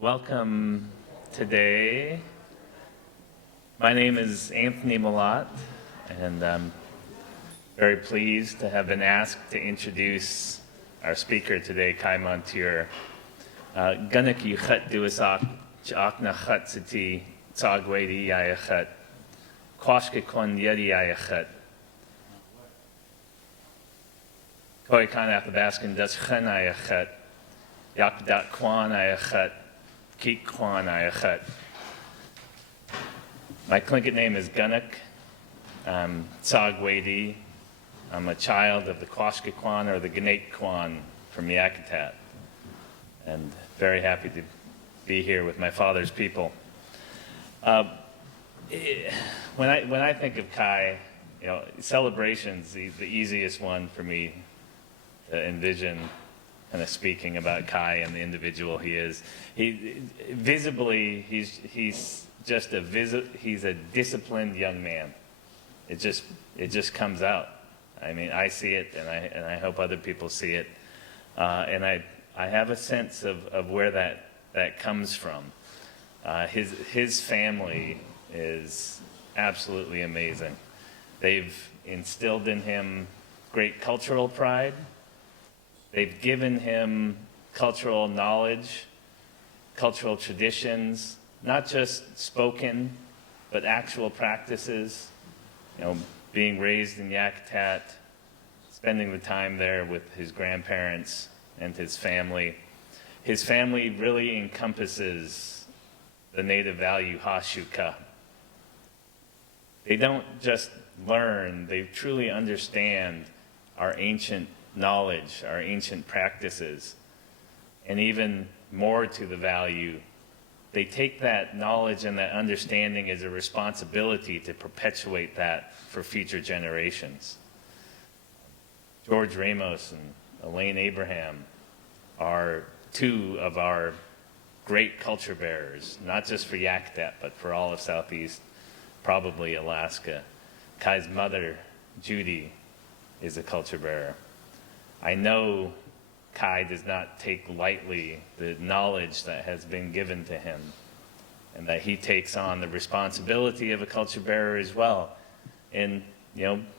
Welcome today. My name is Anthony Malott, and I'm very pleased to have been asked to introduce our speaker today, Kai Monture. K'inéix K duasak chakna khatsiti tsagwedi yayakhat kwashke kon yedi yayakhat koi kana Athabaskan das khan ayakhat Yakutat kwan ayakhat K'inéix K. My Tlingit name is K'inéix. I'm Tsagwedi. I'm a child of the K'inéix or the K'inéix K from Yakutat, and very happy to be here with my father's people. When I think of Kai, celebrations the easiest one for me to envision. Kind of speaking about Kai and the individual he is. He's just a disciplined young man. It just comes out. I mean, I see it, and I hope other people see it. And I have a sense of where that comes from. His family is absolutely amazing. They've instilled in him great cultural pride. They've given him cultural knowledge, cultural traditions, not just spoken, but actual practices. Being raised in Yakutat, spending the time there with his grandparents and his family. His family really encompasses the native value Hashuka. They don't just learn, they truly understand our ancient knowledge, our ancient practices, and even more to the value, they take that knowledge and that understanding as a responsibility to perpetuate that for future generations. George Ramos and Elaine Abraham are two of our great culture bearers, not just for Yakutat, but for all of Southeast, probably Alaska. Kai's mother, Judy, is a culture bearer. I know Kai does not take lightly the knowledge that has been given to him, and that he takes on the responsibility of a culture bearer as well in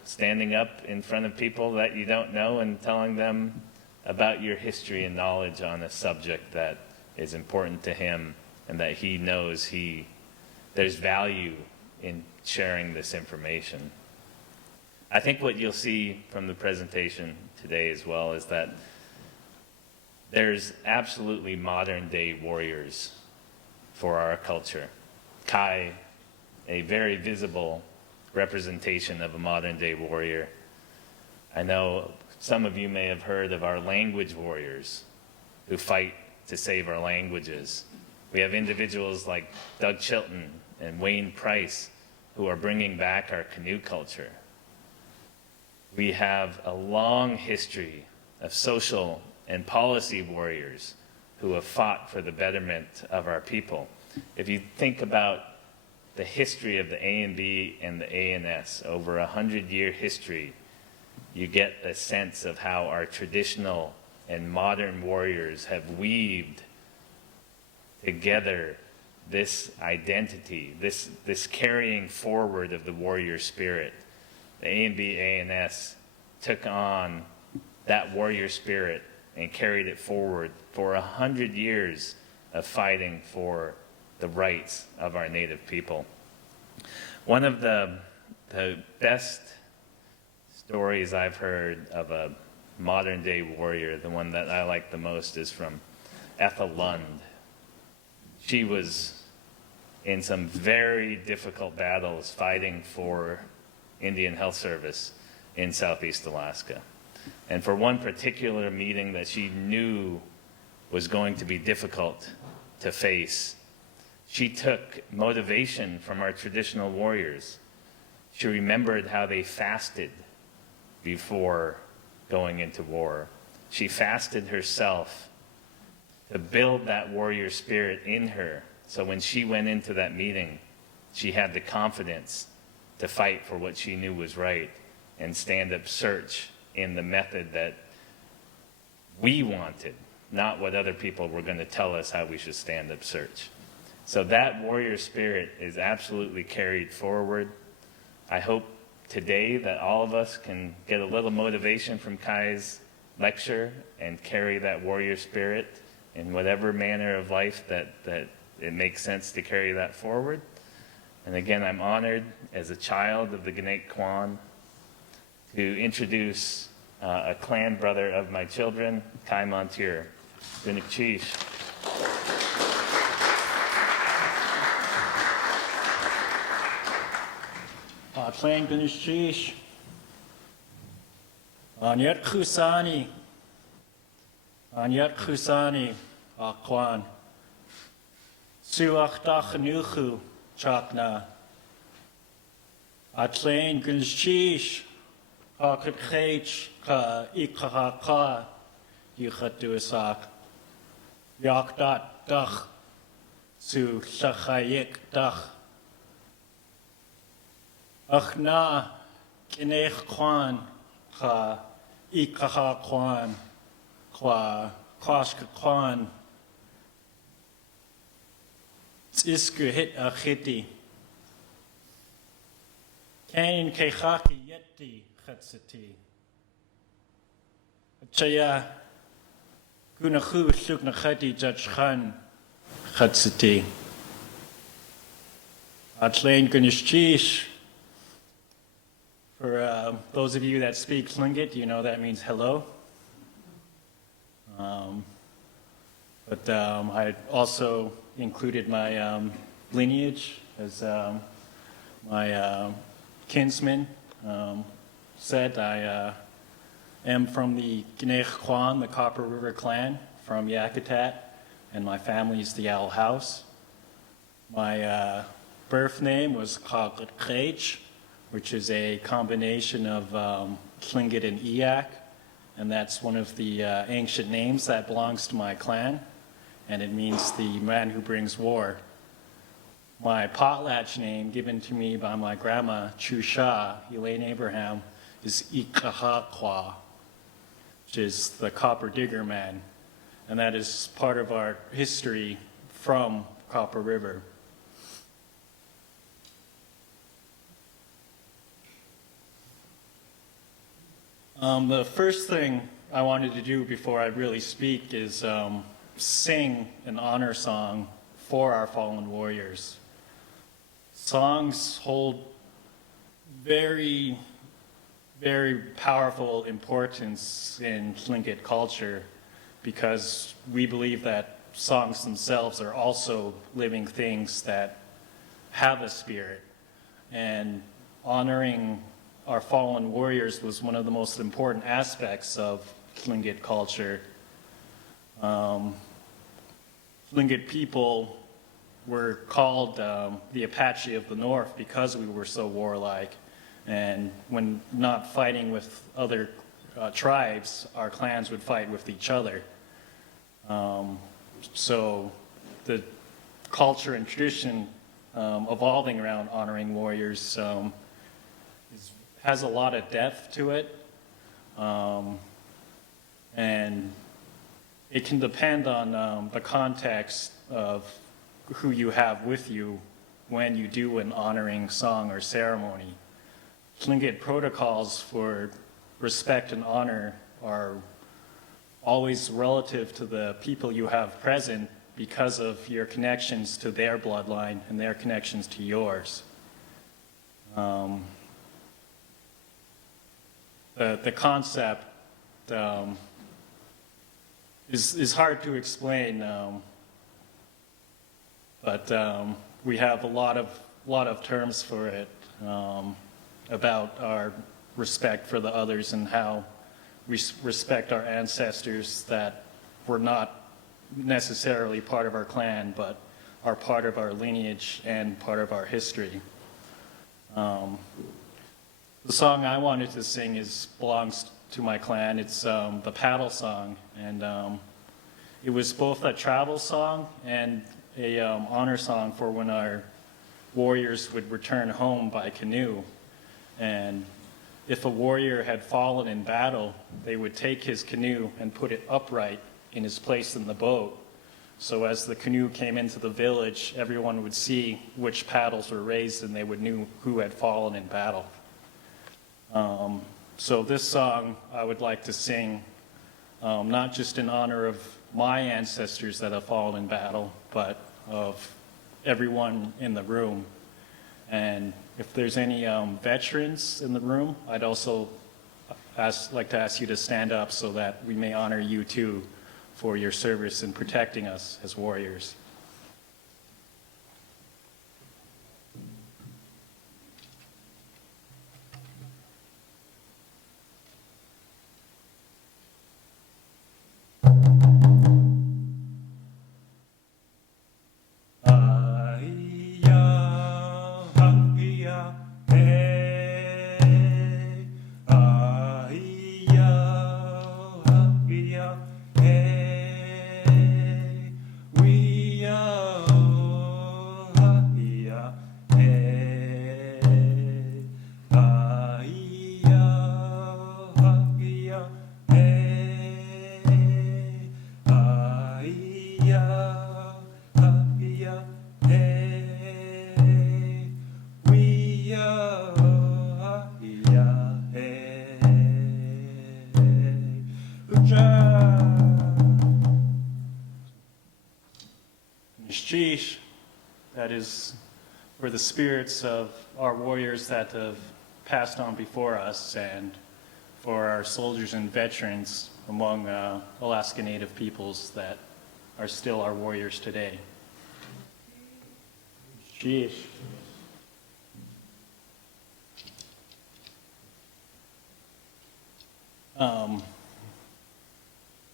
standing up in front of people that you don't know and telling them about your history and knowledge on a subject that is important to him, and that he knows there's value in sharing this information. I think what you'll see from the presentation today as well is that there's absolutely modern day warriors for our culture. Kai, a very visible representation of a modern day warrior. I know some of you may have heard of our language warriors who fight to save our languages. We have individuals like Doug Chilton and Wayne Price who are bringing back our canoe culture. We have a long history of social and policy warriors who have fought for the betterment of our people. If you think about the history of the A&B and the ANS, over 100-year history, you get a sense of how our traditional and modern warriors have weaved together this identity, this carrying forward of the warrior spirit. The A&B ANS took on that warrior spirit and carried it forward for 100 years of fighting for the rights of our native people. One of the best stories I've heard of a modern day warrior, the one that I like the most, is from Ethel Lund. She was in some very difficult battles fighting for Indian Health Service in Southeast Alaska. And for one particular meeting that she knew was going to be difficult to face, she took motivation from our traditional warriors. She remembered how they fasted before going into war. She fasted herself to build that warrior spirit in her, so when she went into that meeting, she had the confidence to fight for what she knew was right and stand up search in the method that we wanted, not what other people were going to tell us how we should stand up search. So that warrior spirit is absolutely carried forward. I hope today that all of us can get a little motivation from Kai's lecture and carry that warrior spirit in whatever manner of life that it makes sense to carry that forward. And again, I'm honored as a child of the K'inéix K to introduce a clan brother of my children, Kai Monture. K'inéix K. Tlain K'inéix K. Anyat Khusani. Anyat Khusani. Akwan. Suach Dachanuchu. Chakna. Tlain K'inéix K. K'inéix K. Yuchatuasak. Yakutat Dach. Su K'inéix Dach. Achna K'inéix K. K'inéix K. Kwashka Kwan. Tsisku hit achiti. Kain Keichaki Yeti Chatsati. Chaya Gunachu Suknachati Jachchan Chatsati. Tlain K'inéix K. For those of you that speak Tlingit, you know that means hello. But I also included my lineage, as my kinsman said. I am from the K'inéix K, the Copper River clan, from Yakutat, and my family is the Owl House. My birth name was K'inéix, which is a combination of Tlingit and K'inéix, and that's one of the ancient names that belongs to my clan, and it means the man who brings war. My potlatch name, given to me by my grandma, Chusha, Elaine Abraham, is Ikahakwa, which is the copper digger man, and that is part of our history from Copper River. The first thing I wanted to do before I really speak is sing an honor song for our fallen warriors. Songs hold very, very powerful importance in Tlingit culture because we believe that songs themselves are also living things that have a spirit, and honoring our fallen warriors was one of the most important aspects of Tlingit culture. Tlingit people were called the Apache of the North because we were so warlike. And when not fighting with other tribes, our clans would fight with each other. So the culture and tradition evolving around honoring warriors has a lot of depth to it, and it can depend on the context of who you have with you when you do an honoring song or ceremony. Tlingit protocols for respect and honor are always relative to the people you have present because of your connections to their bloodline and their connections to yours. The concept is hard to explain, but we have a lot of terms for it about our respect for the others and how we respect our ancestors that were not necessarily part of our clan, but are part of our lineage and part of our history. The song I wanted to sing belongs to my clan. It's the paddle song, and it was both a travel song and a honor song for when our warriors would return home by canoe. And if a warrior had fallen in battle, they would take his canoe and put it upright in his place in the boat. So as the canoe came into the village, everyone would see which paddles were raised and they would know who had fallen in battle. So this song I would like to sing, not just in honor of my ancestors that have fallen in battle, but of everyone in the room. And if there's any veterans in the room, I'd also like to ask you to stand up so that we may honor you too for your service in protecting us as warriors. Sheesh, that is for the spirits of our warriors that have passed on before us and for our soldiers and veterans among Alaska Native peoples that are still our warriors today. Sheesh.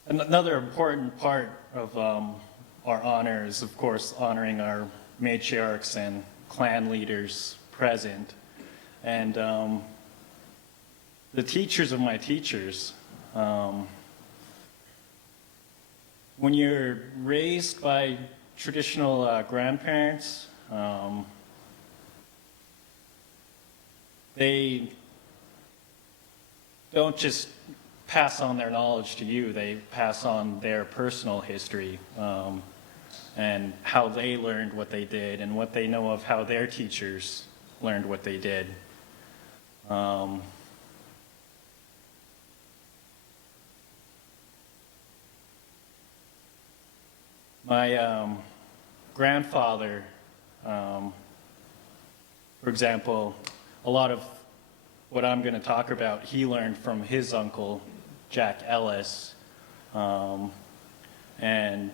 Another important part of our honor is, of course, honoring our matriarchs and clan leaders present. And the teachers of my teachers. When you're raised by traditional grandparents, they don't just pass on their knowledge to you, they pass on their personal history and how they learned what they did and what they know of how their teachers learned what they did. My grandfather, for example, a lot of what I'm going to talk about, he learned from his uncle, Jack Ellis, and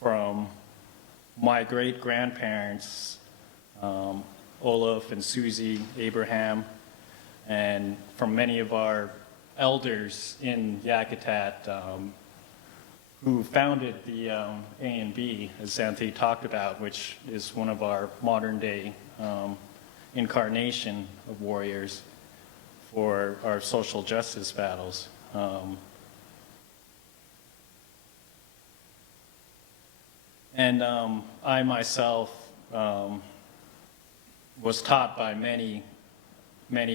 from my great-grandparents, Olaf and Susie Abraham, and from many of our elders in Yakutat who founded the A&B, as Santi talked about, which is one of our modern-day incarnation of warriors for our social justice battles. And I myself was taught by many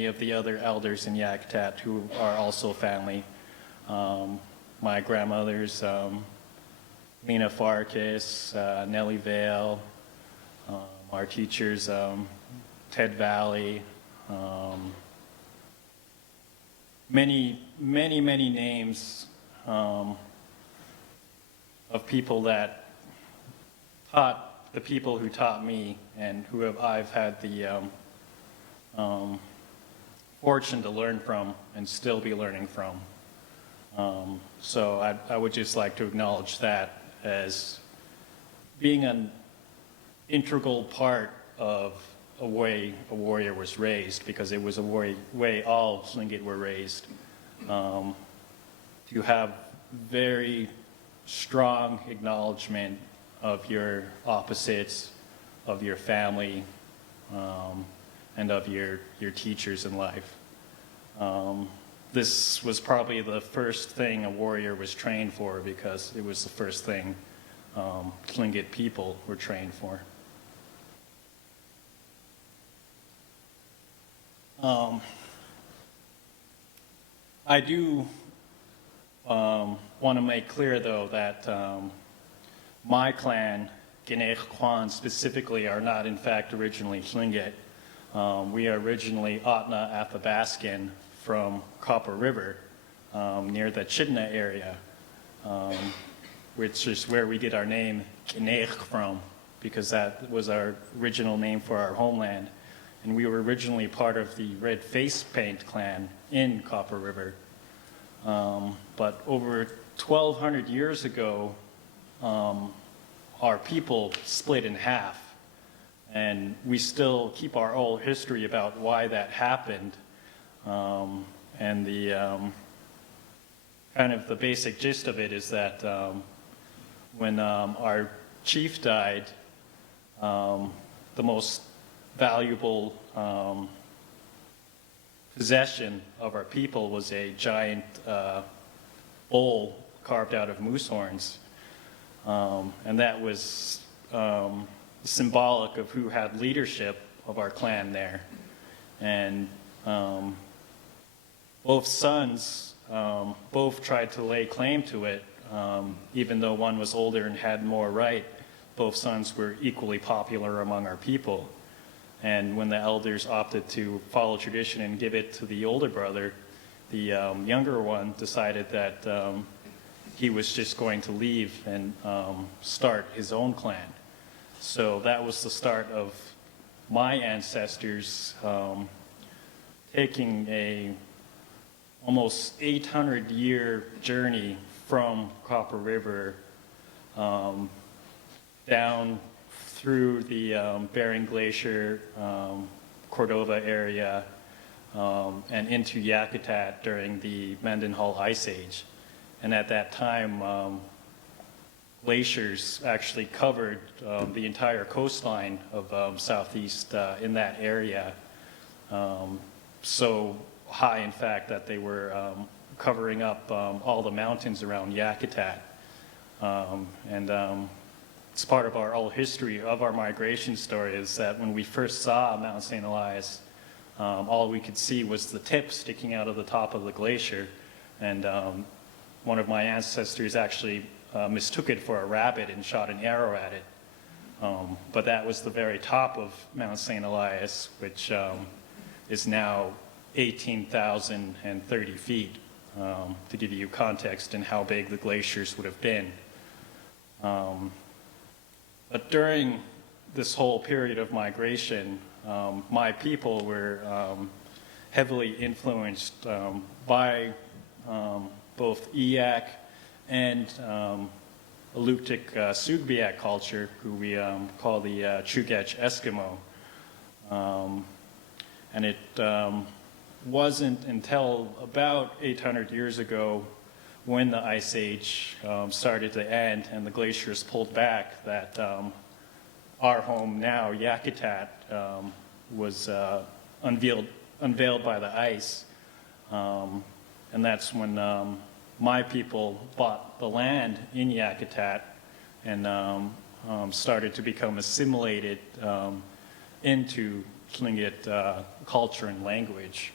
of the other elders in Yakutat who are also family. My grandmothers, Lena Farkas, Nellie Vale, our teachers, Ted Valley, many names of people that taught the people who taught me and who I've had the fortune to learn from and still be learning from. So I would just like to acknowledge that as being an integral part of a way a warrior was raised, because it was a way all Tlingit were raised. To have very strong acknowledgement of your opposites, of your family, and of your teachers in life. This was probably the first thing a warrior was trained for, because it was the first thing Tlingit people were trained for. want to make clear, though, that my clan, K'inéix K specifically, are not, in fact, originally Tlingit. We are originally Atna Athabaskan from Copper River, near the Chidna area, which is where we get our name K'inéix from, because that was our original name for our homeland. And we were originally part of the Red Face Paint clan in Copper River. But over 1,200 years ago, our people split in half. And we still keep our oral history about why that happened. And the kind of the basic gist of it is that when our chief died, the most valuable possession of our people was a giant bowl carved out of moose horns. And that was symbolic of who had leadership of our clan there. And both sons both tried to lay claim to it, even though one was older and had more right. Both sons were equally popular among our people. And when the elders opted to follow tradition and give it to the older brother, the younger one decided that he was just going to leave and start his own clan. So that was the start of my ancestors taking a almost 800-year journey from Copper River down through the Bering Glacier, Cordova area, and into Yakutat during the Mendenhall Ice Age. And at that time, glaciers actually covered the entire coastline of southeast in that area. So high, in fact, that they were covering up all the mountains around Yakutat. It's part of our old history of our migration story is that when we first saw Mount St. Elias, all we could see was the tip sticking out of the top of the glacier. And one of my ancestors actually mistook it for a rabbit and shot an arrow at it. But that was the very top of Mount St. Elias, which is now 18,030 feet, to give you context in how big the glaciers would have been. But during this whole period of migration, my people were heavily influenced by both Iyak and Aluktik Sugbiak culture, who we call the Chugach Eskimo. And it wasn't until about 800 years ago when the Ice Age started to end and the glaciers pulled back that our home now, Yakutat, was unveiled by the ice. And that's when my people bought the land in Yakutat and started to become assimilated into Tlingit culture and language.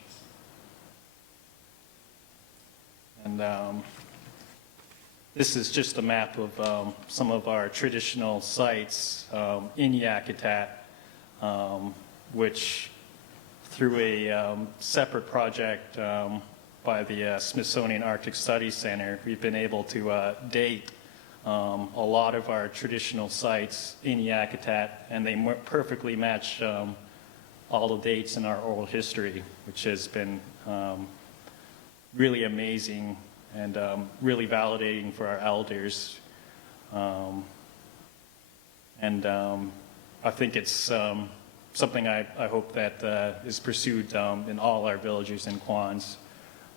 And this is just a map of some of our traditional sites in Yakutat, which through a separate project by the Smithsonian Arctic Studies Center, we've been able to date a lot of our traditional sites in Yakutat, and they perfectly match all the dates in our oral history, which has been really amazing and really validating for our elders. I think it's something I hope that is pursued in all our villages and Kwans,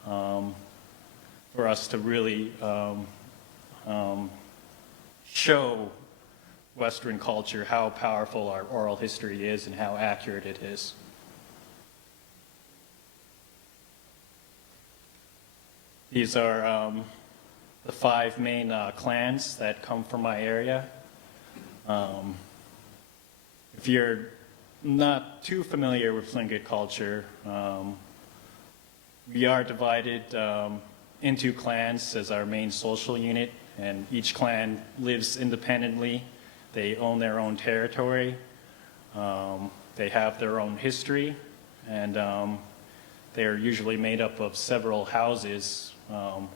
for us to really show Western culture how powerful our oral history is and how accurate it is. These are the 5 main clans that come from my area. If you're not too familiar with Tlingit culture, we are divided into clans as our main social unit, and each clan lives independently. They own their own territory. They have their own history, and they're usually made up of several houses,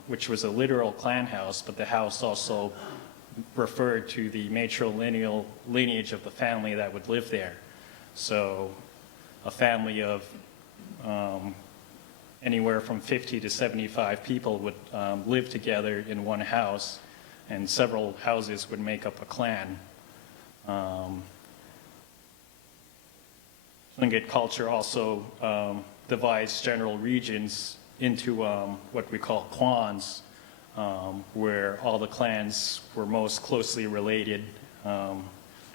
which was a literal clan house, but the house also referred to the matrilineal lineage of the family that would live there. So a family of anywhere from 50 to 75 people would live together in one house, and several houses would make up a clan. Tlingit culture also divides general regions into what we call clans, where all the clans were most closely related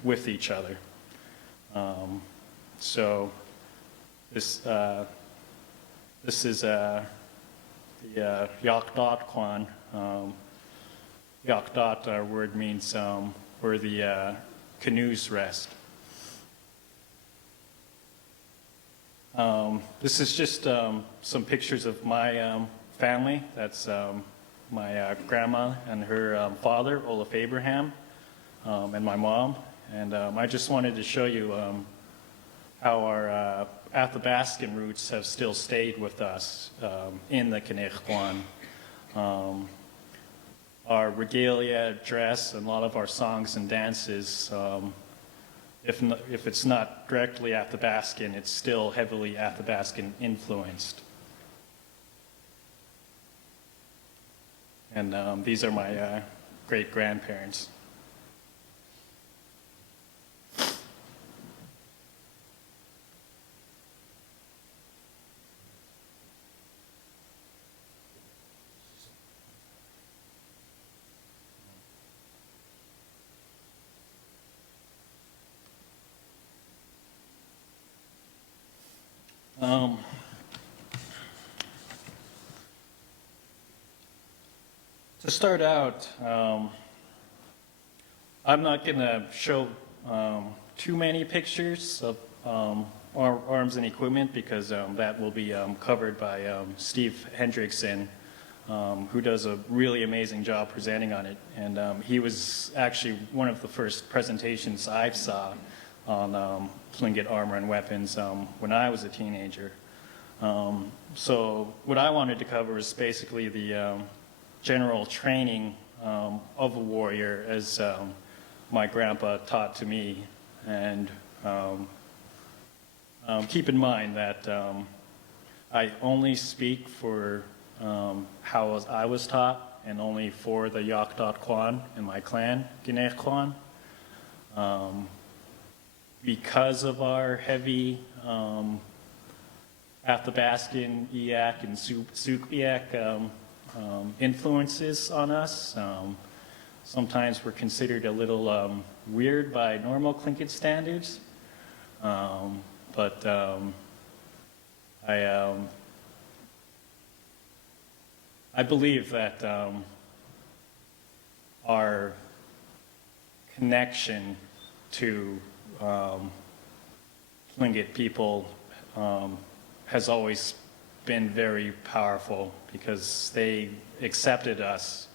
with each other. So this is the Yakutat clan. Yakutat, our word, means where the canoes rest. This is just some pictures of my family. That's my grandma and her father, Olaf Abraham, and my mom. And I just wanted to show you how our Athabascan roots have still stayed with us in the K'inéix K. Our regalia, dress, and a lot of our songs and dances, if it's not directly Athabascan, it's still heavily Athabascan influenced. And these are my great-grandparents. To start out, I'm not going to show too many pictures of arms and equipment because that will be covered by Steve Hendrickson, who does a really amazing job presenting on it. And he was actually one of the first presentations I saw on Tlingit armor and weapons when I was a teenager. So what I wanted to cover is basically the general training of a warrior as my grandpa taught to me. And keep in mind that I only speak for how I was taught and only for the Yakutat clan in my clan, K'inéix K. Because of our heavy Athabascan, Eyak, and Suk'iyak influences on us, sometimes we're considered a little weird by normal Tlingit standards. But I believe that our connection to Tlingit people has always been very powerful because they accepted us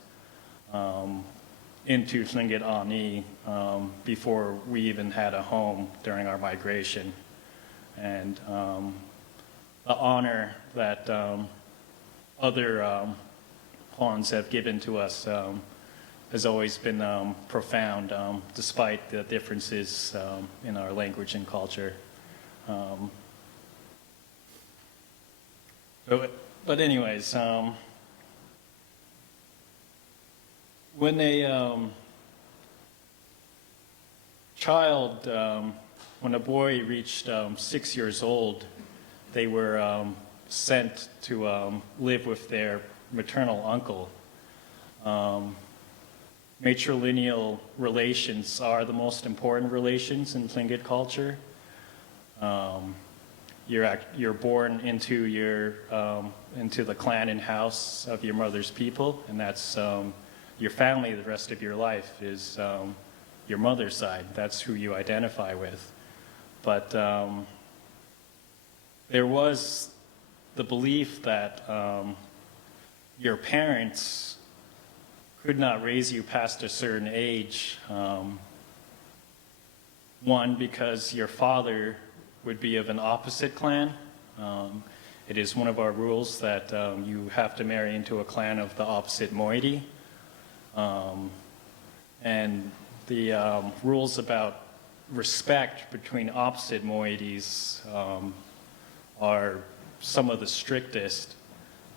into Tlingit Ani before we even had a home during our migration. And the honor that other clans have given to us has always been profound, despite the differences in our language and culture. But anyways, when a child, when a boy reached 6 years old, they were sent to live with their maternal uncle. Matrilineal relations are the most important relations in Tlingit culture. You're born into the clan and house of your mother's people, and that's your family. The rest of your life is your mother's side. That's who you identify with. But there was the belief that your parents could not raise you past a certain age. One, because your father would be of an opposite clan. It is one of our rules that you have to marry into a clan of the opposite moiety. And the rules about respect between opposite moieties are some of the strictest.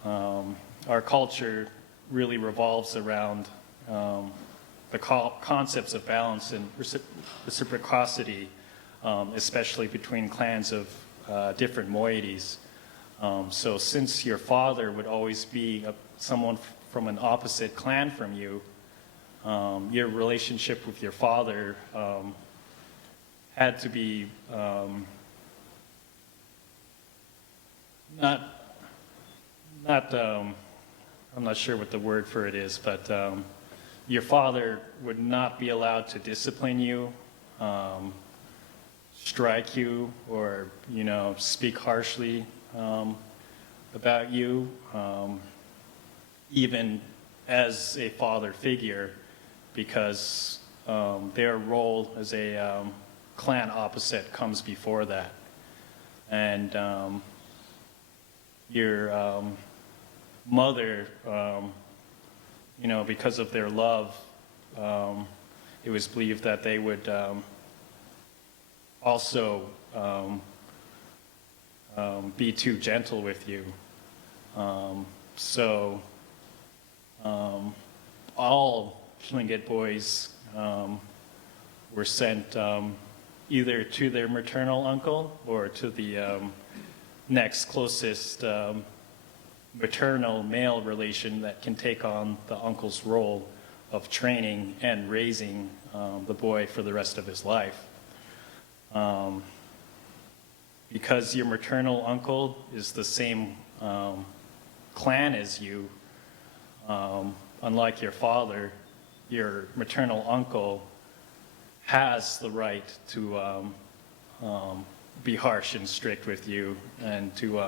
Our culture really revolves around the concepts of balance and reciprocity, especially between clans of different moieties. So since your father would always be someone from an opposite clan from you, your relationship with your father had to be I'm not sure what the word for it is, but your father would not be allowed to discipline you, strike you, or, speak harshly about you, even as a father figure, because their role as a clan opposite comes before that. And your mother, because of their love, it was believed that they would also be too gentle with you. So all Tlingit boys were sent either to their maternal uncle or to the next closest maternal male relation that can take on the uncle's role of training and raising the boy for the rest of his life. Because your maternal uncle is the same clan as you, unlike your father, your maternal uncle has the right to be harsh and strict with you and to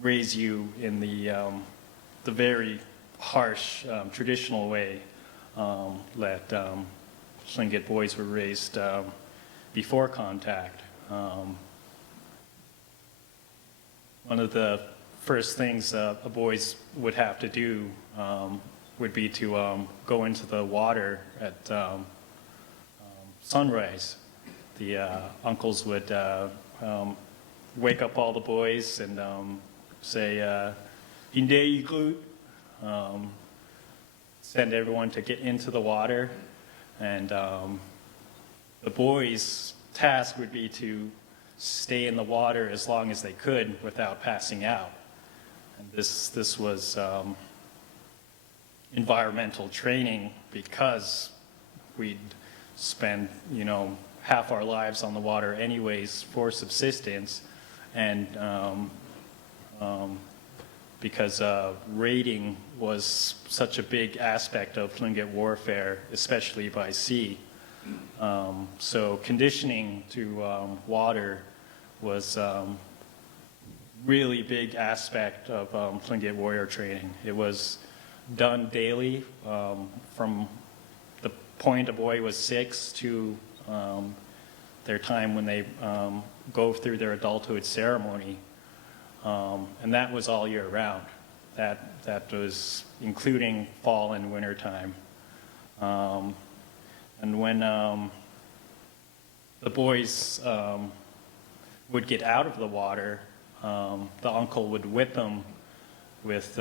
raise you in the very harsh traditional way that Tlingit boys were raised before contact. One of the first things boys would have to do would be to go into the water at sunrise. The uncles would wake up all the boys and say, "K'inéix K," send everyone to get into the water, and the boys' task would be to stay in the water as long as they could without passing out. And this was environmental training, because we'd spend half our lives on the water anyways for subsistence, and because raiding was such a big aspect of Tlingit warfare, especially by sea. So conditioning to water was really big aspect of Tlingit warrior training. It was done daily from the point a boy was 6 to their time when they go through their adulthood ceremony. And that was all year round. That was including fall and winter time. And when the boys would get out of the water, the uncle would whip them with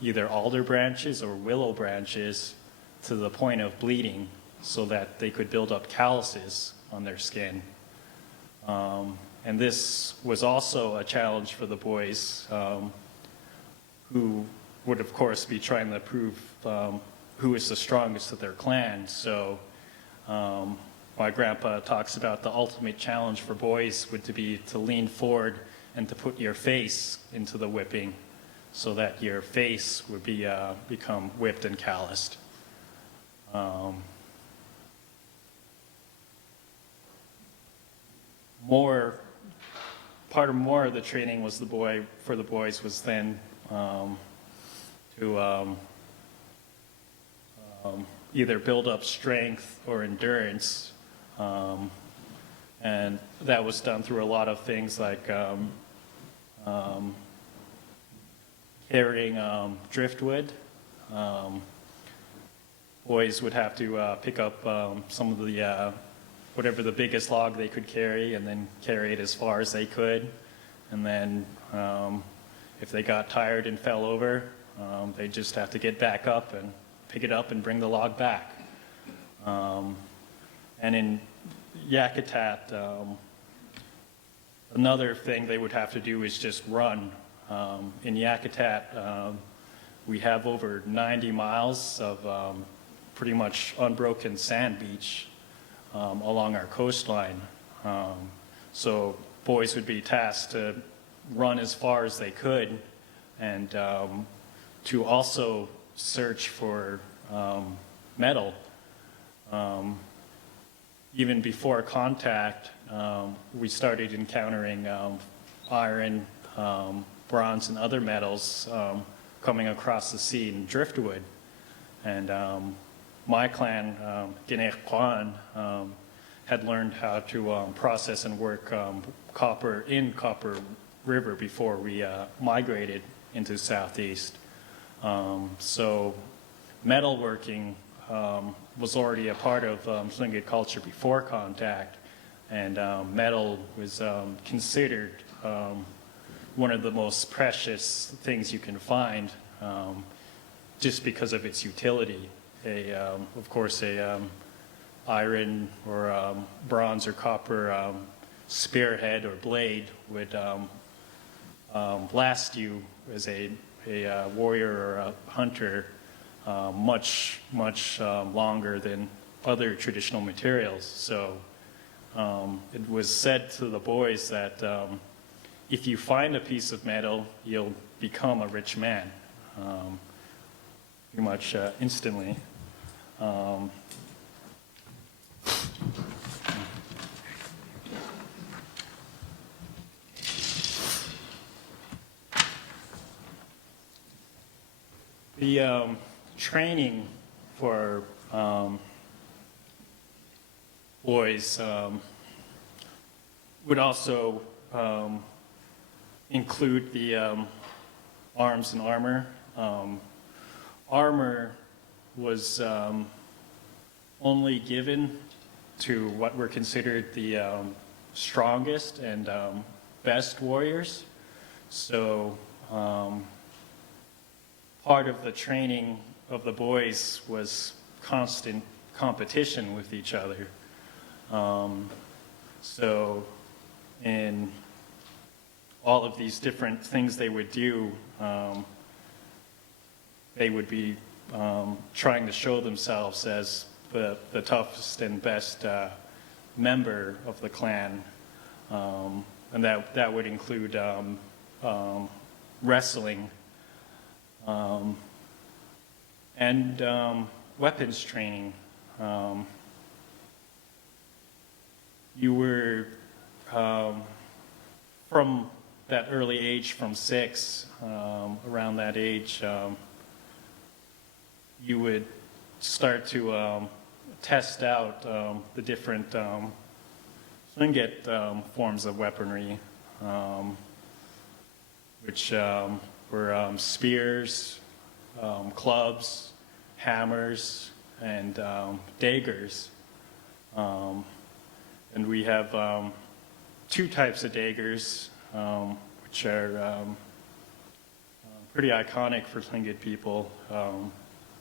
either alder branches or willow branches to the point of bleeding, so that they could build up calluses on their skin. And this was also a challenge for the boys, who would of course be trying to prove who is the strongest of their clan. So my grandpa talks about the ultimate challenge for boys would be to lean forward and to put your face into the whipping, so that your face would become whipped and calloused. Part of more of the training was for the boys was then to either build up strength or endurance. And that was done through a lot of things like carrying driftwood. Boys would have to pick up some of the, whatever the biggest log they could carry, and then carry it as far as they could. And then if they got tired and fell over, they just have to get back up and pick it up and bring the log back. And in Yakutat, another thing they would have to do is just run. In Yakutat, we have over 90 miles of pretty much unbroken sand beach along our coastline. So boys would be tasked to run as far as they could, and to also search for metal. Even before contact, we started encountering iron, bronze, and other metals coming across the sea in driftwood. And my clan, K'inéix K, had learned how to process and work copper in Copper River before we migrated into Southeast. So metalworking was already a part of Tlingit culture before contact, and metal was considered one of the most precious things you can find, just because of its utility. Of course, iron or bronze or copper spearhead or blade would last you as a warrior or a hunter much longer than other traditional materials. So it was said to the boys that if you find a piece of metal, you'll become a rich man, pretty much instantly. The training for boys would also include the arms and armor. Armor was only given to what were considered the strongest and best warriors. So part of the training of the boys was constant competition with each other. So in all of these different things they would do, they would be trying to show themselves as the toughest and best member of the clan. And that would include wrestling, and weapons training. You were, from that early age, from 6, around that age, you would start to test out the different Tlingit forms of weaponry, which were spears, clubs, hammers, and daggers. And we have 2 types of daggers, which are pretty iconic for Tlingit people.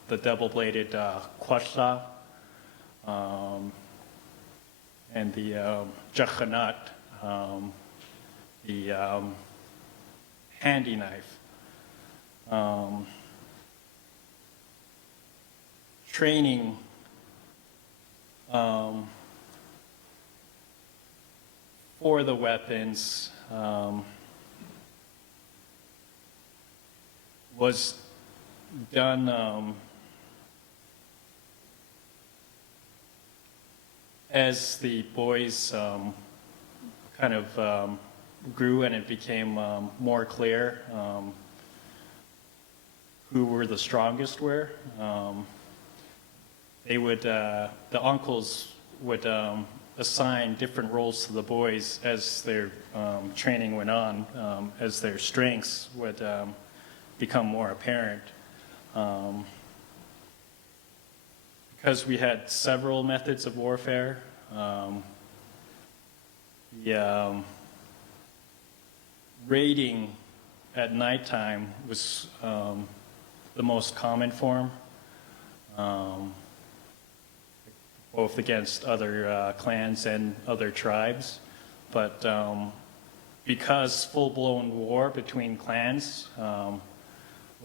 The double-bladed kwasla, and the jakanat, the handy knife. Training for the weapons was done as the boys kind of grew and it became more clear. who were the strongest were. They would, the uncles would assign different roles to the boys as their training went on, as their strengths would become more apparent. Because we had several methods of warfare, raiding at nighttime was the most common form, both against other clans and other tribes. But because full-blown war between clans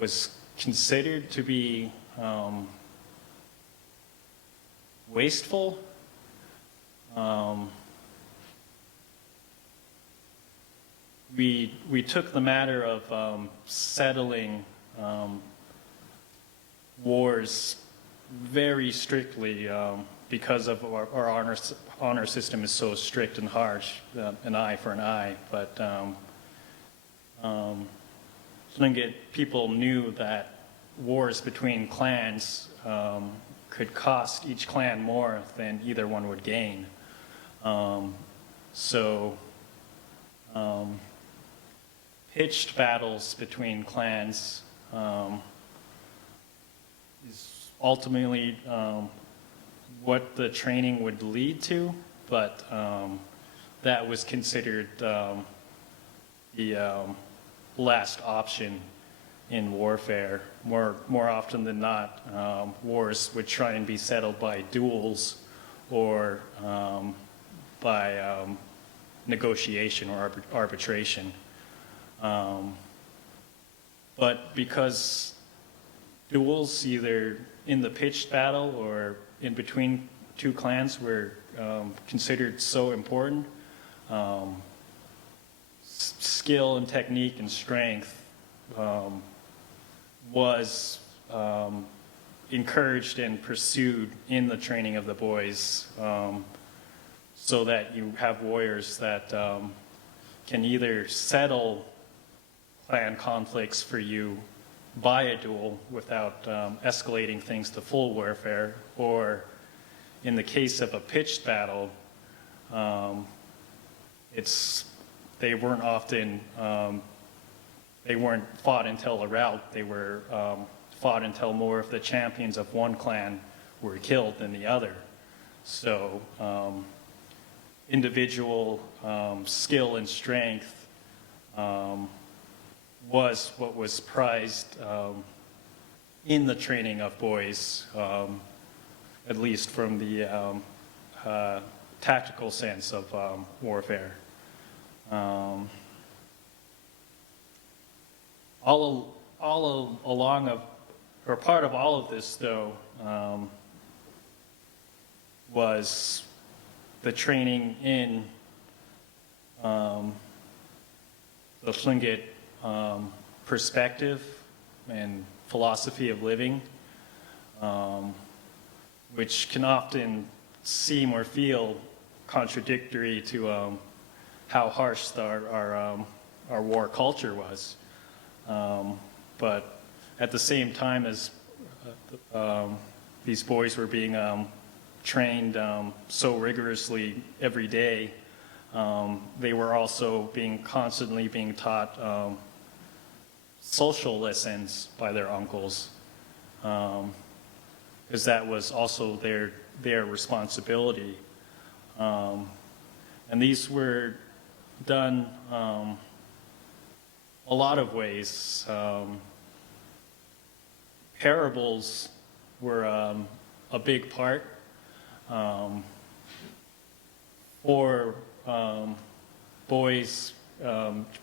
was considered to be wasteful, we took the matter of settling wars very strictly because of our honor system is so strict and harsh, an eye for an eye. But Tlingit people knew that wars between clans could cost each clan more than either one would gain. Pitched battles between clans is ultimately what the training would lead to, but that was considered the last option in warfare. More often than not, wars would try and be settled by duels or by negotiation or arbitration. But because duels, either in the pitched battle or in between two clans, were considered so important, skill and technique and strength was encouraged and pursued in the training of the boys, so that you have warriors that can either settle clan conflicts for you by a duel without escalating things to full warfare, or in the case of a pitched battle, they weren't often, they weren't fought until a rout. They were fought until more of the champions of one clan were killed than the other. So individual skill and strength was what was prized in the training of boys, at least from the tactical sense of warfare. All along of, or part of all of this, though, was the training in the Tlingit perspective and philosophy of living, which can often seem or feel contradictory to how harsh our war culture was. But at the same time as these boys were being trained so rigorously every day, they were also constantly being taught social lessons by their uncles, because that was also their responsibility. And these were done a lot of ways. Parables were a big part. For boys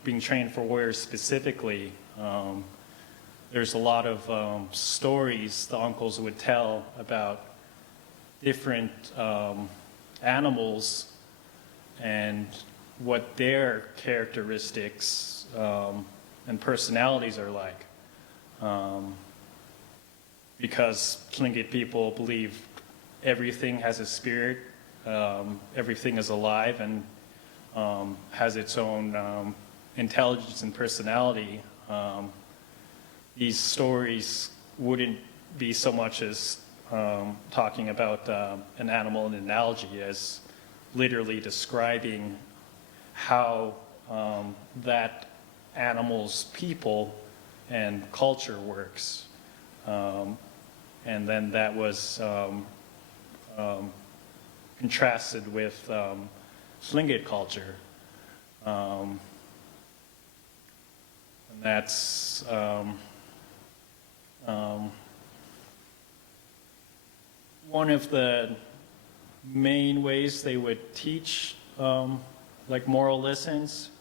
being trained for warriors specifically, there's a lot of stories the uncles would tell about different animals and what their characteristics and personalities are like. Because Tlingit people believe everything has a spirit, everything is alive and has its own intelligence and personality. these stories wouldn't be so much as talking about an animal and analogy as literally describing how that animal's people and culture works. And then that was contrasted with Tlingit culture. And that's one of the main ways they would teach like moral lessons.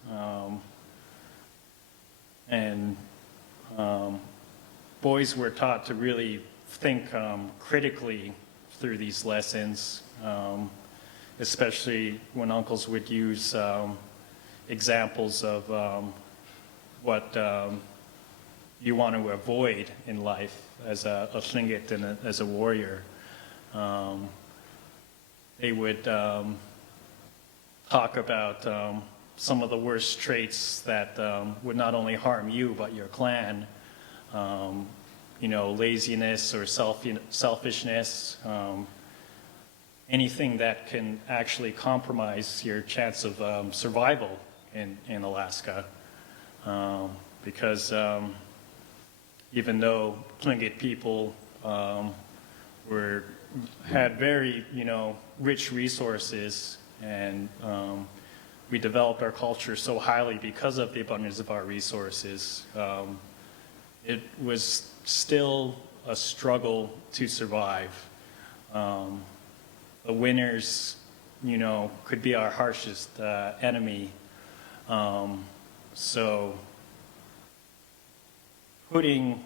And boys were taught to really think critically through these lessons, especially when uncles would use examples of what you want to avoid in life as a Tlingit and as a warrior. They would talk about some of the worst traits that would not only harm you but your clan. Laziness or selfishness, anything that can actually compromise your chance of survival in Alaska. Because even though Tlingit people had very, rich resources, and we developed our culture so highly because of the abundance of our resources, it was still a struggle to survive. The winners, could be our harshest enemy. So putting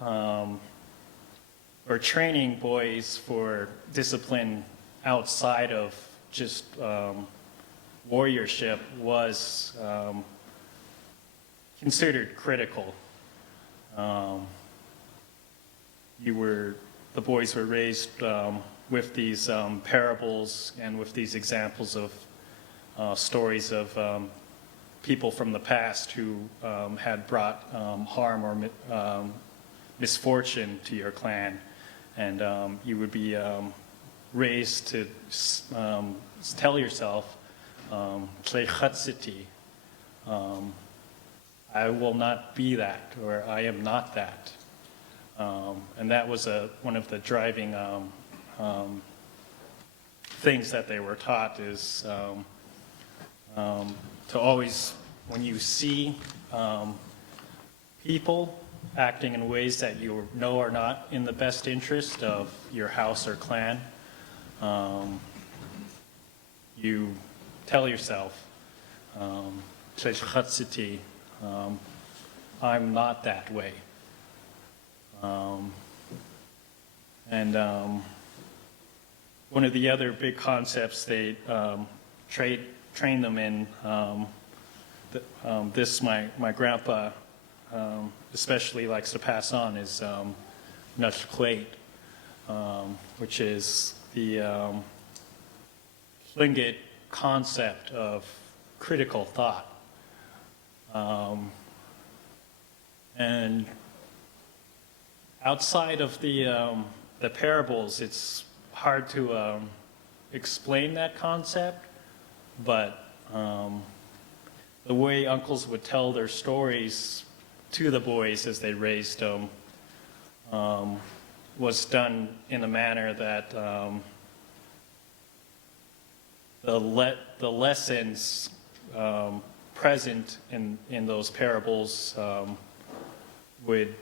or training boys for discipline outside of just warriorship was considered critical. The boys were raised with these parables and with these examples of stories of people from the past who had brought harm or misfortune to your clan. And you would be raised to tell yourself, Tlingit, I will not be that, or I am not that. And that was one of the driving things that they were taught, is to always, when you see people acting in ways that you know are not in the best interest of your house or clan, you tell yourself, Tlingit, I'm not that way. And one of the other big concepts they train them in, my grandpa especially likes to pass on, is Yakutat, which is the Tlingit concept of critical thought. And outside of the parables, it's hard to explain that concept, but the way uncles would tell their stories to the boys as they raised them was done in a manner that the lessons present in those parables would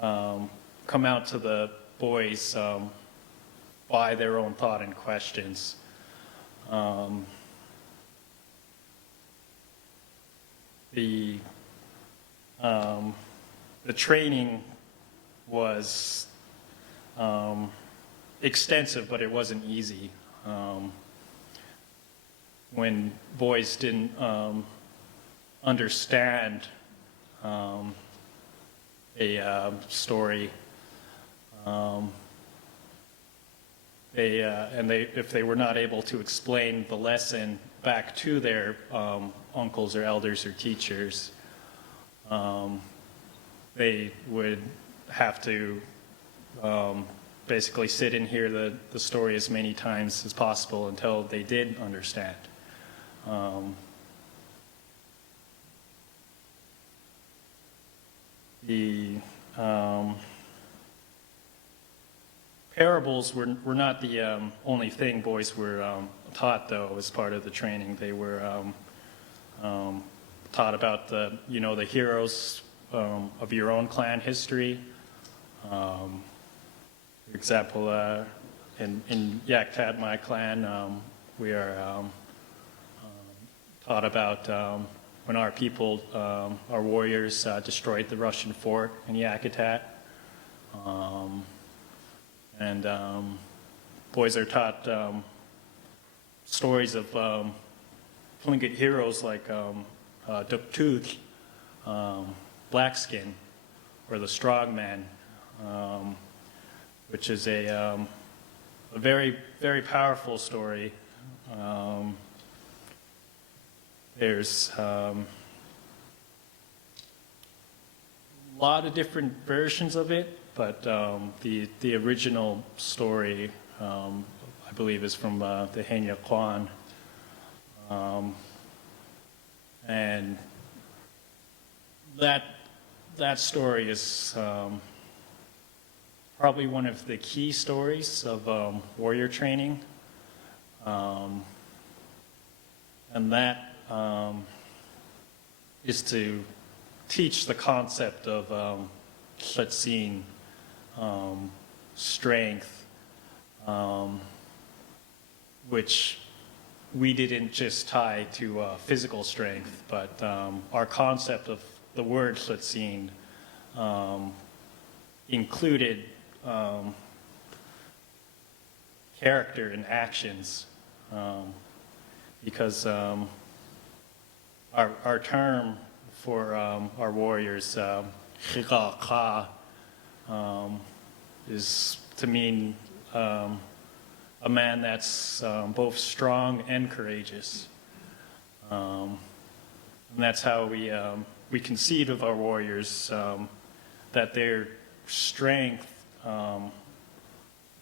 come out to the boys by their own thought and questions. The training was extensive, but it wasn't easy. When boys didn't understand a story, if they were not able to explain the lesson back to their uncles or elders or teachers, they would have to basically sit and hear the story as many times as possible until they did understand. The parables were not the only thing boys were taught, though, as part of the training. They were taught about the heroes of your own clan history. For example, in Yakutat, my clan, we are taught about when our people, our warriors, destroyed the Russian fort in Yakutat. And boys are taught stories of Tlingit heroes like Yakutat, Blackskin, or the Strongman, which is a very, very powerful story. There's a lot of different versions of it, but the original story, I believe, is from the K'inéix K. And that story is probably one of the key stories of warrior training. And that is to teach the concept of Tletsin, strength, which we didn't just tie to physical strength, but our concept of the word Tletsin included character and actions, because our term for our warriors, K'inéix K, is to mean a man that's both strong and courageous. And that's how we conceive of our warriors, that their strength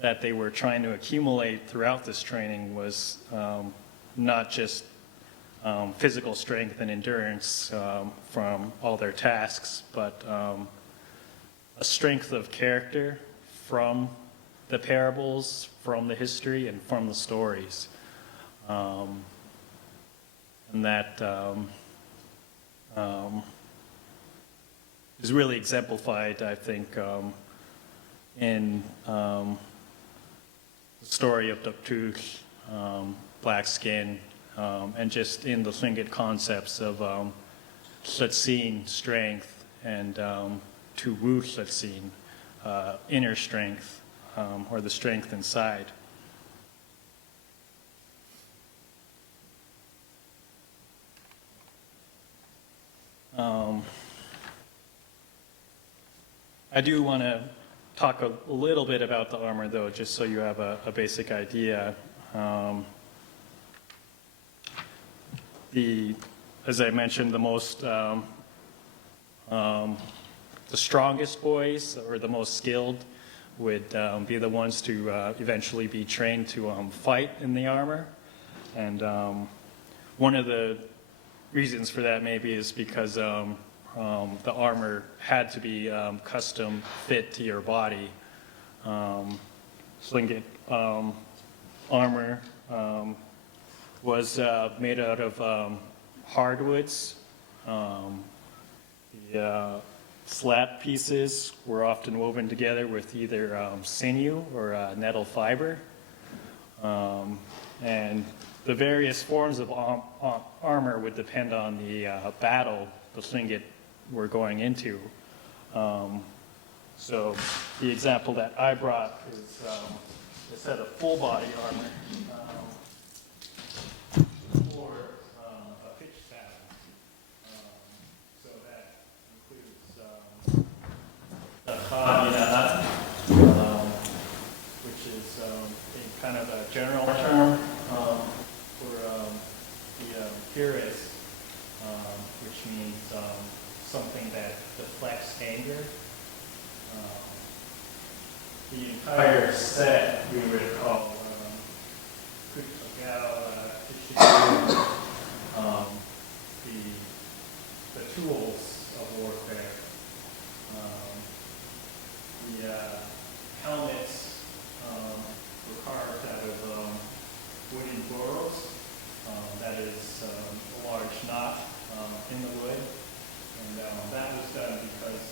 that they were trying to accumulate throughout this training was not just physical strength and endurance from all their tasks, but a strength of character from the parables, from the history, and from the stories. And that is really exemplified, I think, in the story of Yakutat, Blackskin, and just in the Tlingit concepts of Tletsin, strength, and to woo Tletsin, inner strength, or the strength inside. I do want to talk a little bit about the armor, though, just so you have a basic idea. As I mentioned, the strongest boys, or the most skilled, would be the ones to eventually be trained to fight in the armor. And one of the reasons for that maybe is because the armor had to be custom fit to your body. Tlingit armor was made out of hardwoods. The slat pieces were often woven together with either sinew or nettle fiber. And the various forms of armor would depend on the battle the Tlingit were going into. So the example that I brought is a set of full body armor for a pitch battle. So that includes the K'inéix, which is a kind of a general term for the K'inéix, which means something that deflects anger the entire set we would call the tools of warfare. The helmets were carved out of wooden burrows. That is a large knot in the wood. And that was done because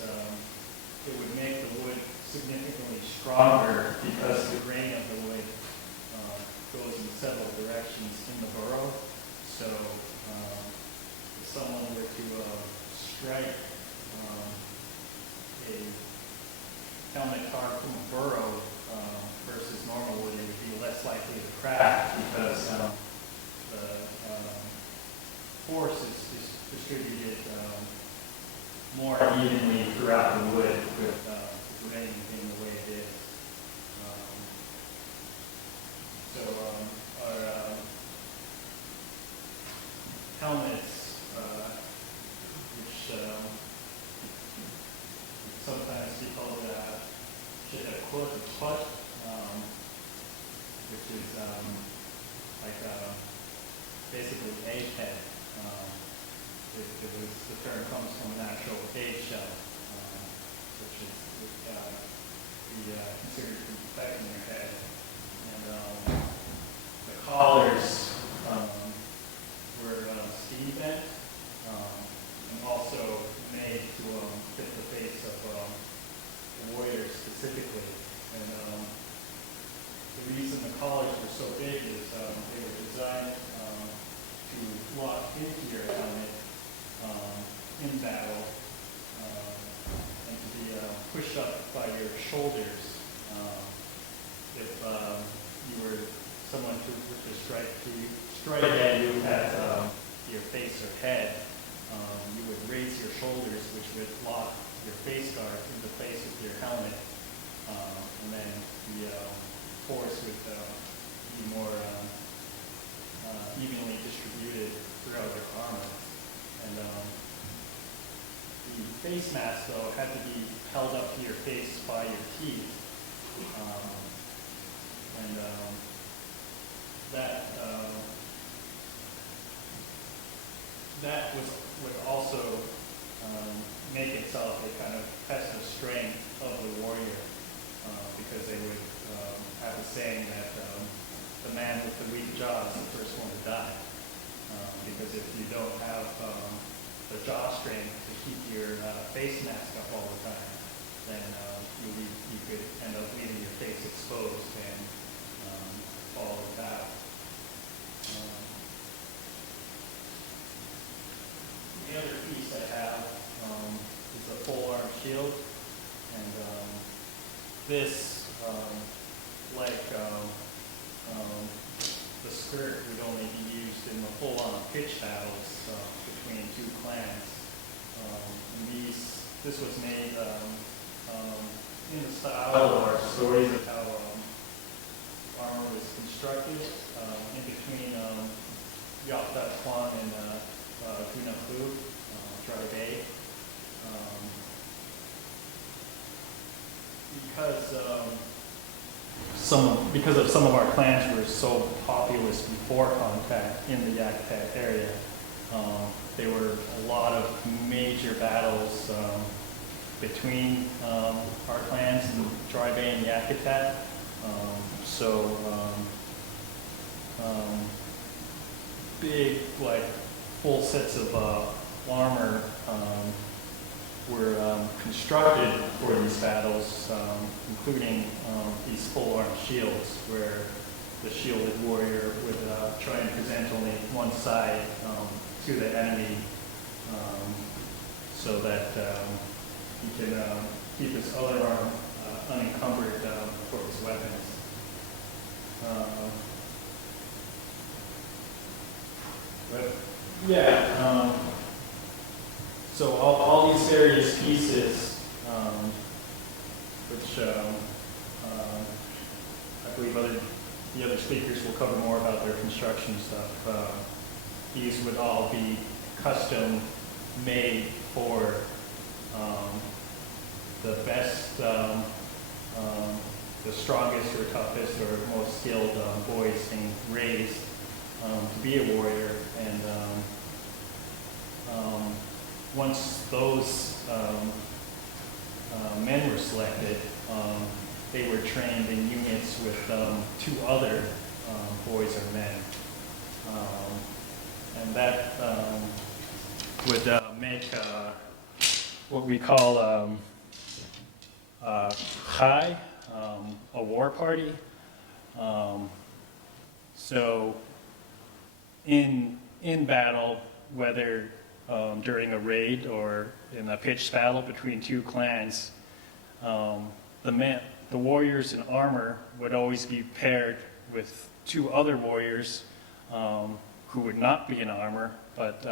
it would make the wood significantly stronger because the grain of the wood goes in several directions in the burrow. So if someone were to strike a helmet carved from a burrow versus normal wood, it would be less likely to crack because the force is distributed more evenly throughout the wood with the grain being the way it is. Our helmets, which sometimes be called Yakutat, which is like basically egghead. The term comes from an actual eggshell, which is considered to be protecting your head. And the collars were steam bent and also made to fit the face of the warrior specifically. And the reason the collars were so big is they were designed to lock into your helmet in battle and to be pushed up by your shoulders. If you were someone who were to strike at you at your face or head, you would raise your shoulders, which would lock your face guard into place with your helmet, and then the force would be more evenly distributed throughout your armor. And the face mask, though, had to be held up to your face by your teeth. That would also make itself a kind of test of strength of the warrior, because they would have a saying that the man with the weak jaw is the first one to die. Because if you don't have the jaw strength to keep your face mask up all the time, then you could end up leaving your face exposed and fall in battle. The other piece I have is a full arm shield, and this, like the skirt, would only be used in the full-on pitch battles between two clans. This was made in the style of our stories of how armor was constructed in between Yakutat and K'inéix K, tribe A. Because of some of our clans were so populous before contact in the Yakutat area, there were a lot of major battles between our clans and tribe A and Yakutat. Big, like, full sets of armor were constructed for these battles, including these full-arm shields, where the shielded warrior would try and present only one side to the enemy, so that he can keep his other arm unencumbered for his weapons. So all these various pieces, which I believe the other speakers will cover more about their construction stuff, these would all be custom made for the best the strongest or toughest or most skilled boys being raised to be a warrior. And once those men were selected, they were trained in units with 2 other boys or men. And that would make what we call Chai, a war party. So in battle, whether during a raid or in a pitched battle between 2 clans, the warriors in armor would always be paired with 2 other warriors who would not be in armor, but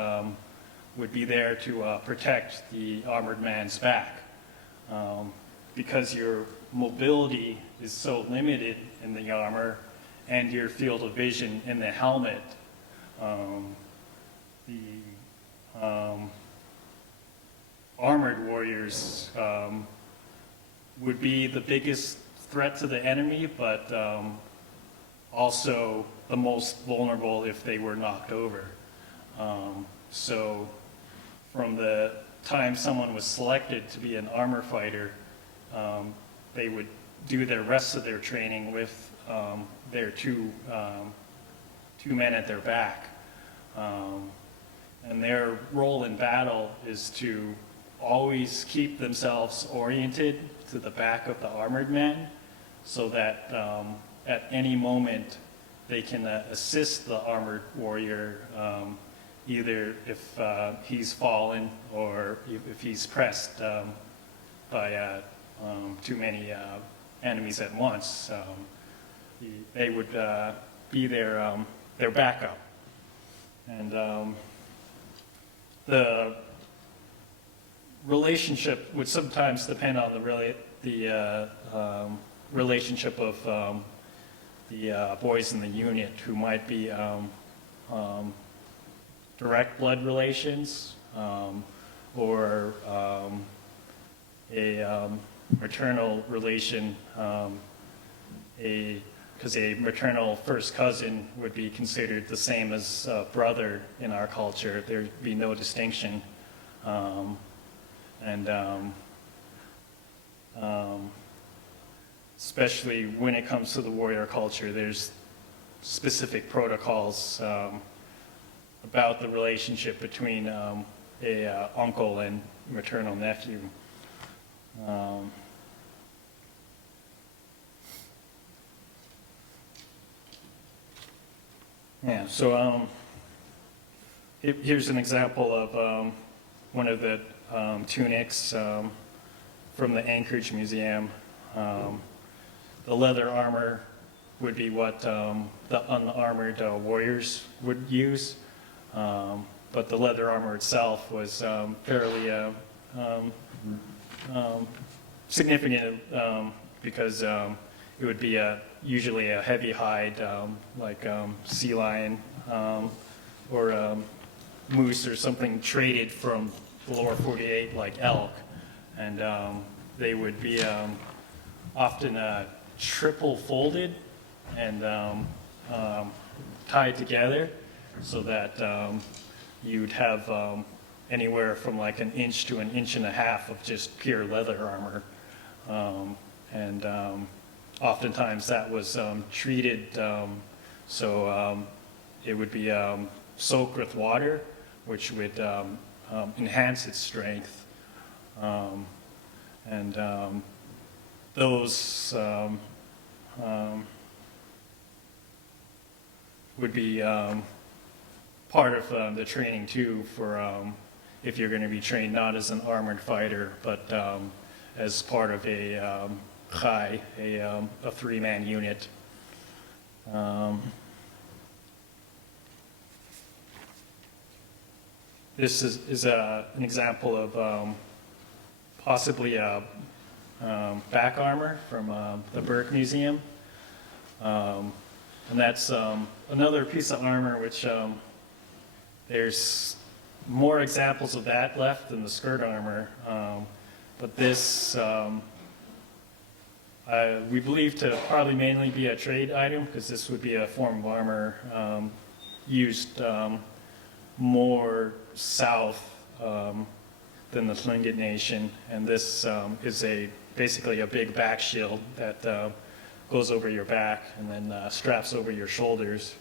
would be there to protect the armored man's back. Because your mobility is so limited in the armor and your field of vision in the helmet, the armored warriors would be the biggest threat to the enemy, but also the most vulnerable if they were knocked over. So from the time someone was selected to be an armor fighter, they would do the rest of their training with their two men at their back. And their role in battle is to always keep themselves oriented to the back of the armored man so that at any moment they can assist the armored warrior, either if he's fallen or if he's pressed by too many enemies at once. They would be their backup. And the relationship would sometimes depend on the relationship of the boys in the unit, who might be direct blood relations or a maternal relation, because a maternal first cousin would be considered the same as a brother in our culture. There'd be no distinction. Especially when it comes to the warrior culture, there's specific protocols about the relationship between a uncle and maternal nephew. Yeah, so here's an example of one of the tunics from the Anchorage Museum. The leather armor would be what the unarmored warriors would use, but the leather armor itself was fairly significant because it would be usually a heavy hide, like sea lion or moose or something traded from the lower 48, like elk. And they would be often triple folded and tied together so that you'd have anywhere from like an inch to an inch and a half of just pure leather armor. Oftentimes that was treated so it would be soaked with water, which would enhance its strength. Those would be part of the training too, for if you're going to be trained not as an armored fighter, but as part of a Chai, a 3-man unit. This is an example of possibly back armor from the Burke Museum. And that's another piece of armor which there's more examples of that left than the skirt armor. But this We believe to probably mainly be a trade item, because this would be a form of armor used more south than the Tlingit Nation, and this is basically a big back shield that goes over your back and then straps over your shoulders,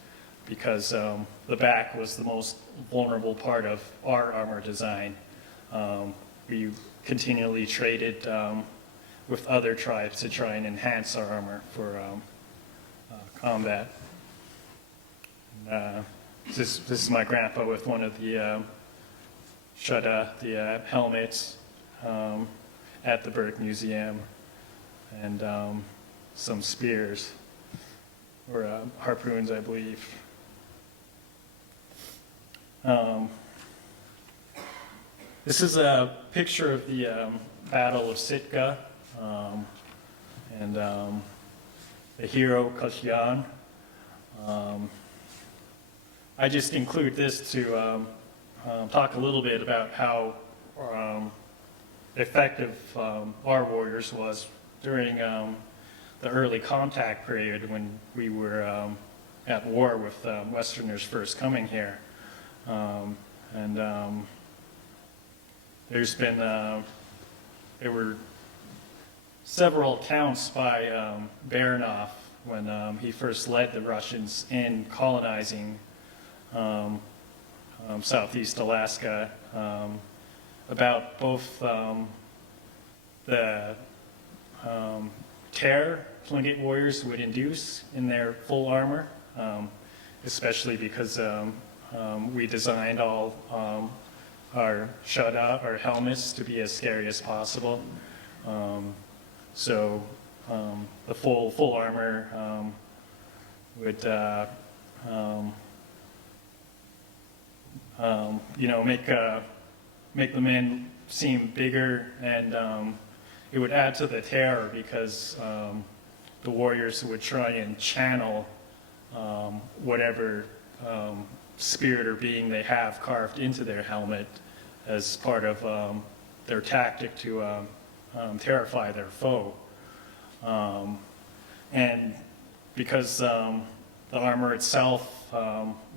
because the back was the most vulnerable part of our armor design. We continually traded with other tribes to try and enhance our armor for combat. This is my grandpa with one of the the helmets at the Burke Museum, and some spears, or harpoons, I believe. This is a picture of the Battle of Sitka, and the hero K'inéix. I just include this to talk a little bit about how effective our warriors was during the early contact period, when we were at war with Westerners first coming here. There's been, there were several accounts by Baranov when he first led the Russians in colonizing southeast Alaska, about both the terror Tlingit warriors would induce in their full armor, especially because we designed all our shut-out, our helmets, to be as scary as possible. So the full armor would make the men seem bigger, and it would add to the terror, because the warriors would try and channel whatever spirit or being they have carved into their helmet as part of their tactic to terrify their foe. And because the armor itself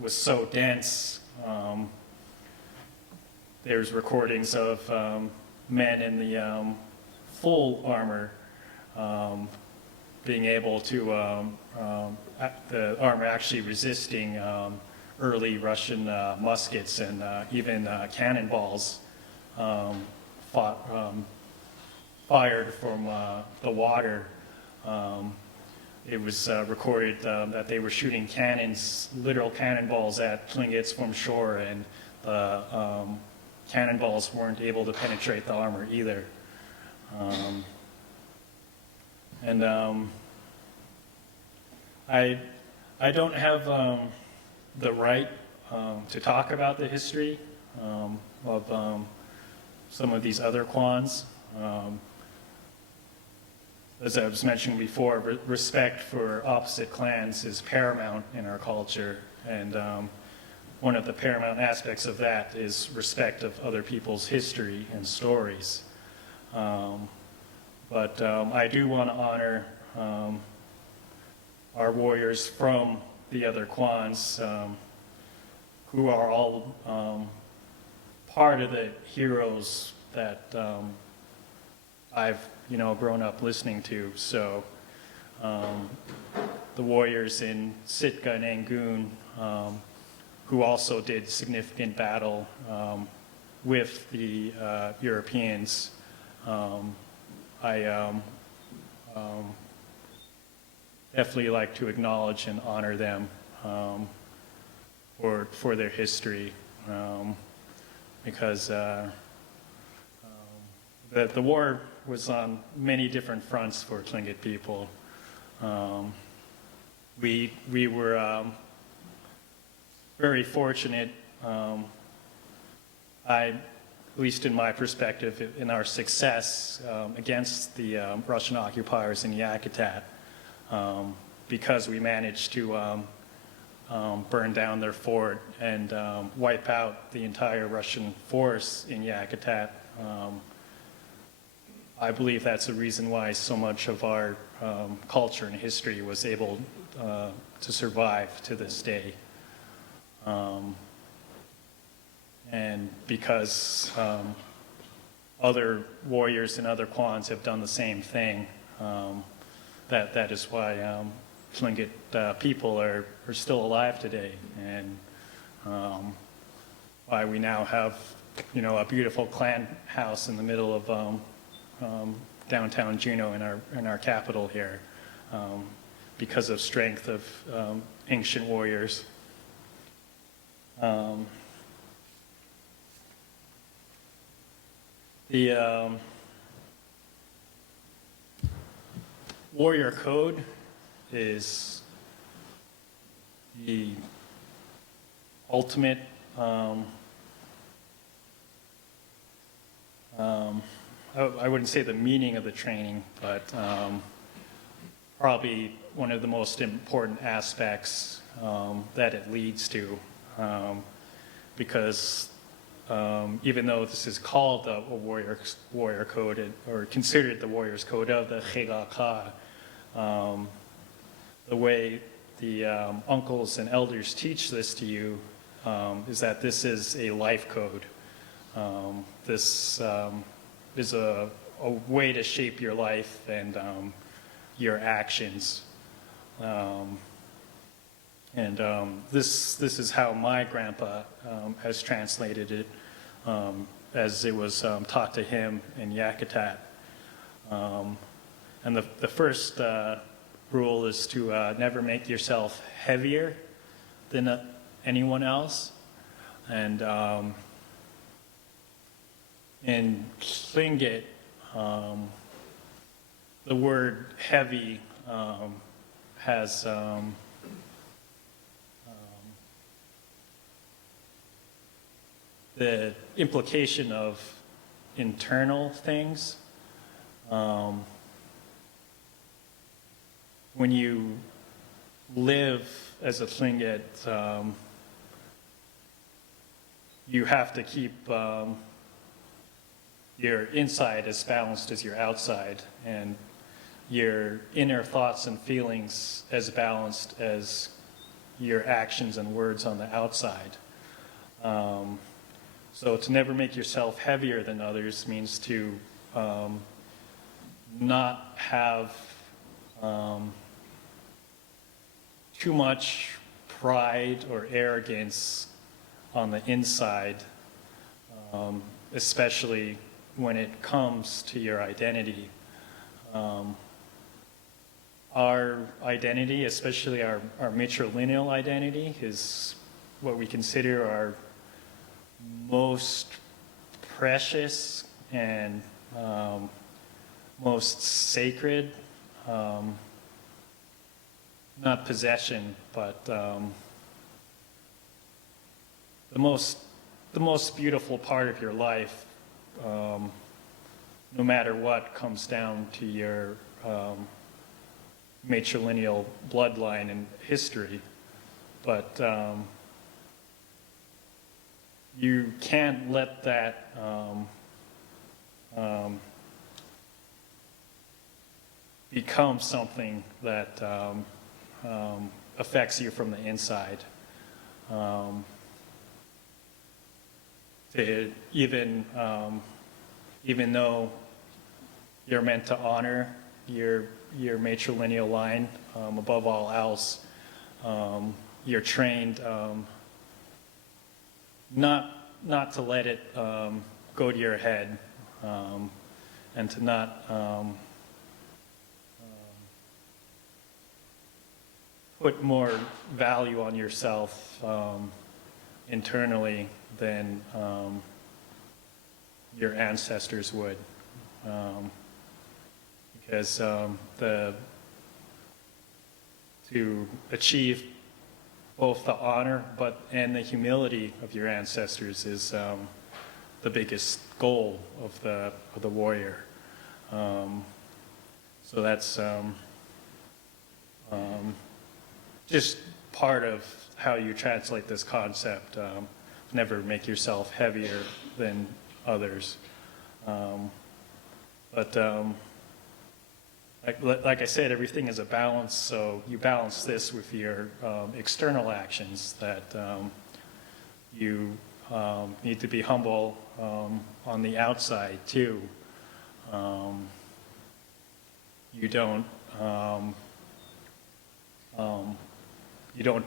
was so dense, there's recordings of men in the full armor being able to, the armor actually resisting early Russian muskets and even cannonballs fired from the water. It was recorded that they were shooting cannons, literal cannonballs at Tlingits from shore, and the cannonballs weren't able to penetrate the armor either. I don't have the right to talk about the history of some of these other Kwans. As I was mentioning before, respect for opposite clans is paramount in our culture, and one of the paramount aspects of that is respect of other people's history and stories. But I do want to honor our warriors from the other Kwans, who are all part of the heroes that I've grown up listening to. So the warriors in Sitka and Angoon, who also did significant battle with the Europeans, I definitely like to acknowledge and honor them for their history, because the war was on many different fronts for Tlingit people. We were very fortunate, at least in my perspective, in our success against the Russian occupiers in Yakutat, because we managed to burn down their fort and wipe out the entire Russian force in Yakutat. I believe that's the reason why so much of our culture and history was able to survive to this day. And because other warriors and other clans have done the same thing, that is why Tlingit people are still alive today, and why we now have, a beautiful clan house in the middle of downtown Juneau in our capital here, because of strength of ancient warriors. The warrior code is the ultimate I wouldn't say the meaning of the training, but probably one of the most important aspects that it leads to, because even though this is called a warrior code, or considered the warrior's code of the K'inéix K, the way the uncles and elders teach this to you is that this is a life code. This is a way to shape your life and your actions. This is how my grandpa has translated it, as it was taught to him in Yakutat. And the first rule is to never make yourself heavier than anyone else. And in Tlingit, the word heavy has the implication of internal things. When you live as a Tlingit, you have to keep your inside as balanced as your outside, and your inner thoughts and feelings as balanced as your actions and words on the outside. So to never make yourself heavier than others means to not have too much pride or arrogance on the inside, especially when it comes to your identity. Our identity, especially our matrilineal identity, is what we consider our most precious and most sacred, not possession, but the most beautiful part of your life, no matter what comes down to your matrilineal bloodline and history. But you can't let that become something that affects you from the inside. Even though you're meant to honor your matrilineal line above all else, you're trained not to let it go to your head, and to not put more value on yourself internally than your ancestors would, because to achieve both the honor and the humility of your ancestors is the biggest goal of the warrior. So that's just part of how you translate this concept. Never make yourself heavier than others. But like I said, everything is a balance, so you balance this with your external actions, that you need to be humble on the outside too. You don't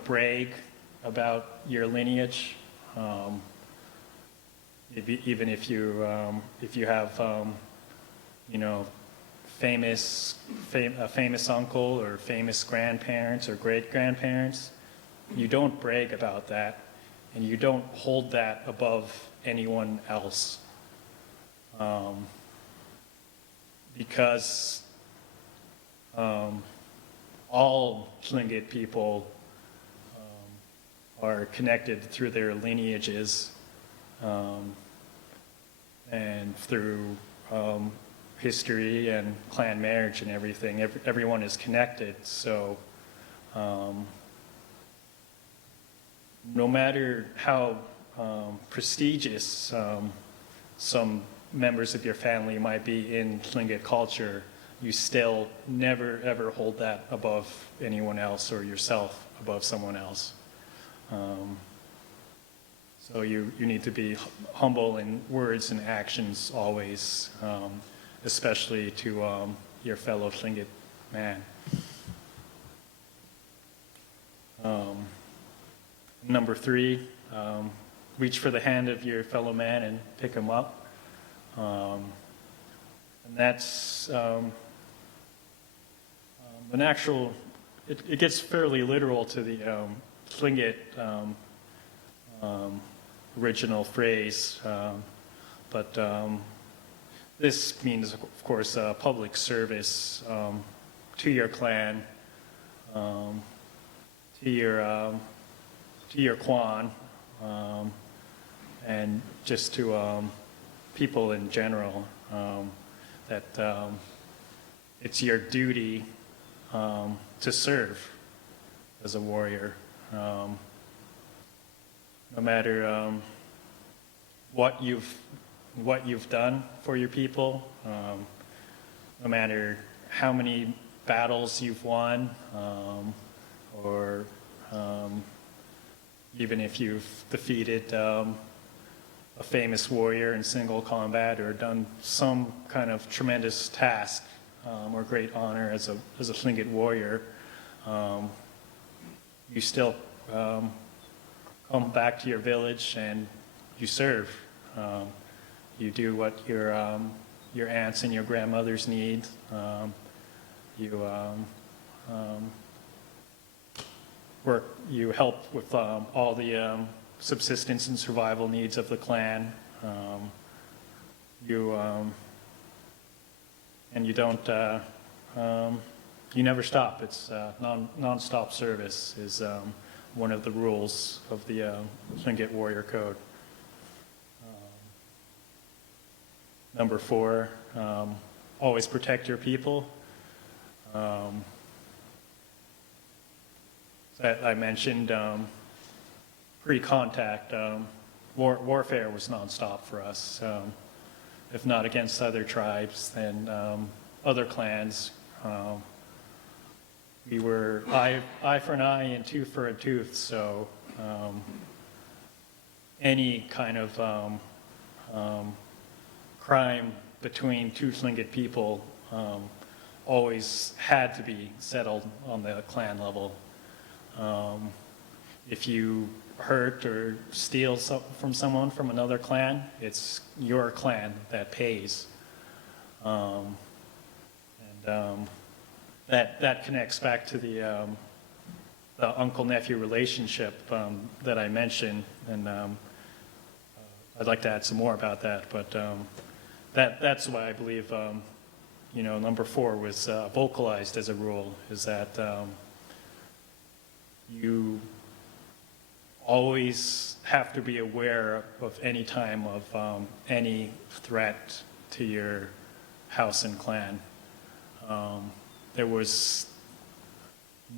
brag about your lineage, even if you have a famous uncle or famous grandparents or great grandparents. You don't brag about that, and you don't hold that above anyone else, because all Tlingit people are connected through their lineages and through history and clan marriage and everything. Everyone is connected, so no matter how prestigious some members of your family might be in Tlingit culture, you still never ever hold that above anyone else or yourself above someone else. So you need to be humble in words and actions always, especially to your fellow Tlingit man. Number 3, reach for the hand of your fellow man and pick him up. And that's an actual, it gets fairly literal to the Tlingit original phrase, but this means, of course, public service to your clan, to your wáan, and just to people in general, that it's your duty to serve as a warrior, no matter what you've done for your people, no matter how many battles you've won, or even if you've defeated a famous warrior in single combat or done some kind of tremendous task or great honor as a Tlingit warrior, you still come back to your village and you serve. You do what your aunts and your grandmothers need. You help with all the subsistence and survival needs of the clan. And you don't, you never stop. It's non-stop service is one of the rules of the Tlingit Warrior Code. Number 4, always protect your people. I mentioned pre-contact, warfare was nonstop for us. If not against other tribes, then other clans. We were eye for an eye and tooth for a tooth, so any kind of crime between two Tlingit people always had to be settled on the clan level. If you hurt or steal from someone from another clan, it's your clan that pays. That connects back to the uncle-nephew relationship that I mentioned, and I'd like to add some more about that, but that's why I believe number 4 was vocalized as a rule, is that you always have to be aware of any time of any threat to your house and clan. There was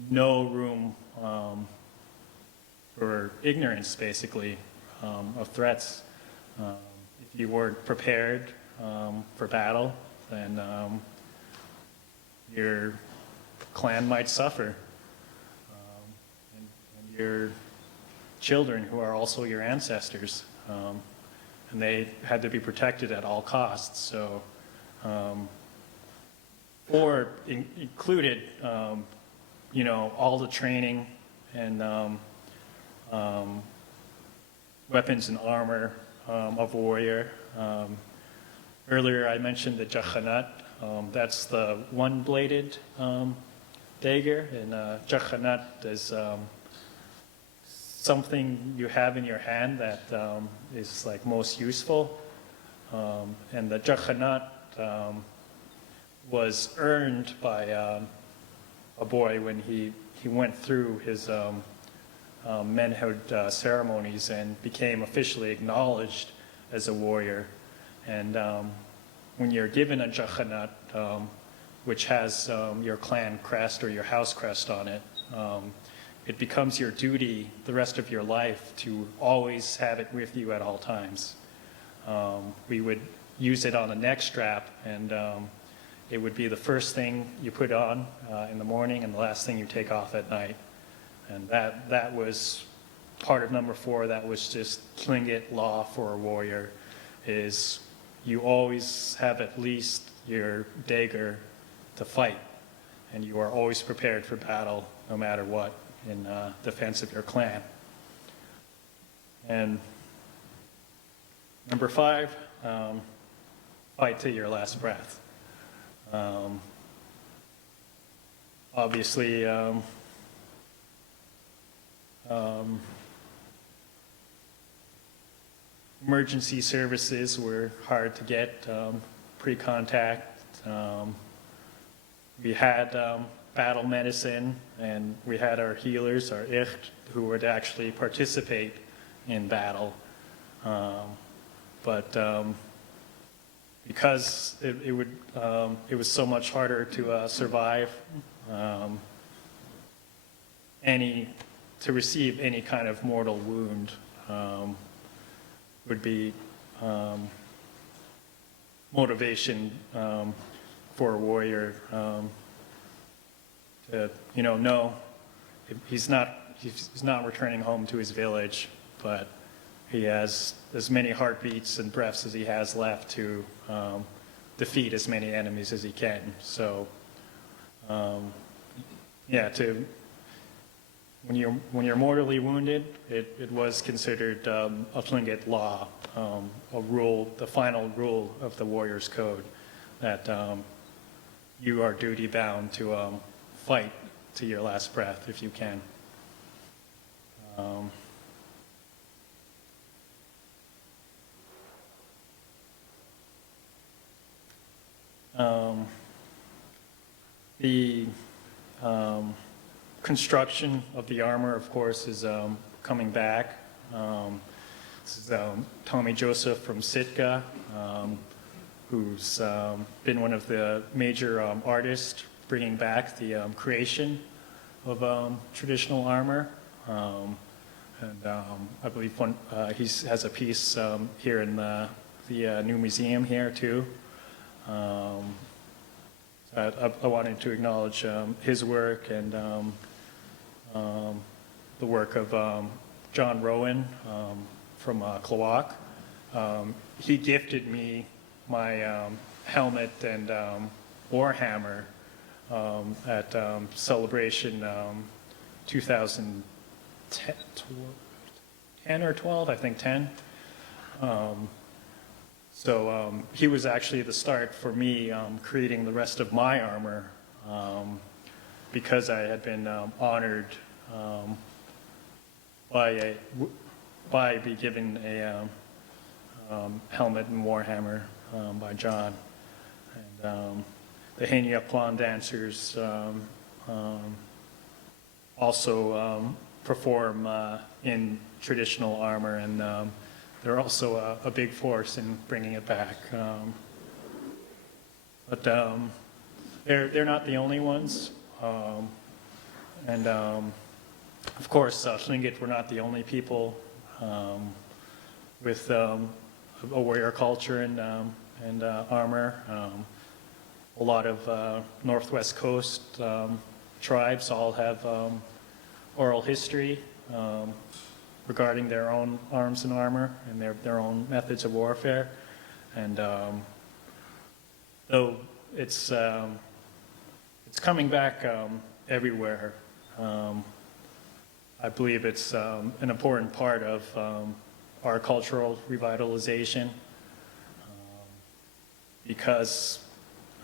no room for ignorance, basically, of threats. If you weren't prepared for battle, then your clan might suffer. And your children, who are also your ancestors, and they had to be protected at all costs. So, included, all the training and weapons and armor of a warrior. Earlier I mentioned the Jahanat. That's the one-bladed dagger, and Jahanat is something you have in your hand that is like most useful. And the Jahanat was earned by a boy when he went through his manhood ceremonies and became officially acknowledged as a warrior. And when you're given a Jahanat, which has your clan crest or your house crest on it, it becomes your duty the rest of your life to always have it with you at all times. We would use it on a neck strap, and it would be the first thing you put on in the morning and the last thing you take off at night. And that was part of number 4. That was just Tlingit law for a warrior, is you always have at least your dagger to fight, and you are always prepared for battle no matter what in defense of your clan. And number 5, fight to your last breath. Obviously, emergency services were hard to get pre-contact. We had battle medicine, and we had our healers, our icht, who would actually participate in battle. But because it was so much harder to survive, to receive any kind of mortal wound would be motivation for a warrior to know he's not returning home to his village, but he has as many heartbeats and breaths as he has left to defeat as many enemies as he can. So, when you're mortally wounded, it was considered a Tlingit law, a rule, the final rule of the warrior's code, that you are duty bound to fight to your last breath if you can. The construction of the armor, of course, is coming back. This is Tommy Joseph from Sitka, who's been one of the major artists bringing back the creation of traditional armor. And I believe he has a piece here in the new museum here too. I wanted to acknowledge his work and the work of John Rowan from K'inéix. He gifted me my helmet and warhammer at Celebration 2010 or 12, I think 10. So he was actually the start for me creating the rest of my armor, because I had been honored by being given a helmet and warhammer by John. And the K'inéix dancers also perform in traditional armor, and they're also a big force in bringing it back. But they're not the only ones. And of course, Tlingit were not the only people with a warrior culture and armor. a lot of Northwest Coast tribes all have oral history regarding their own arms and armor and their own methods of warfare. And though it's coming back everywhere, I believe it's an important part of our cultural revitalization, because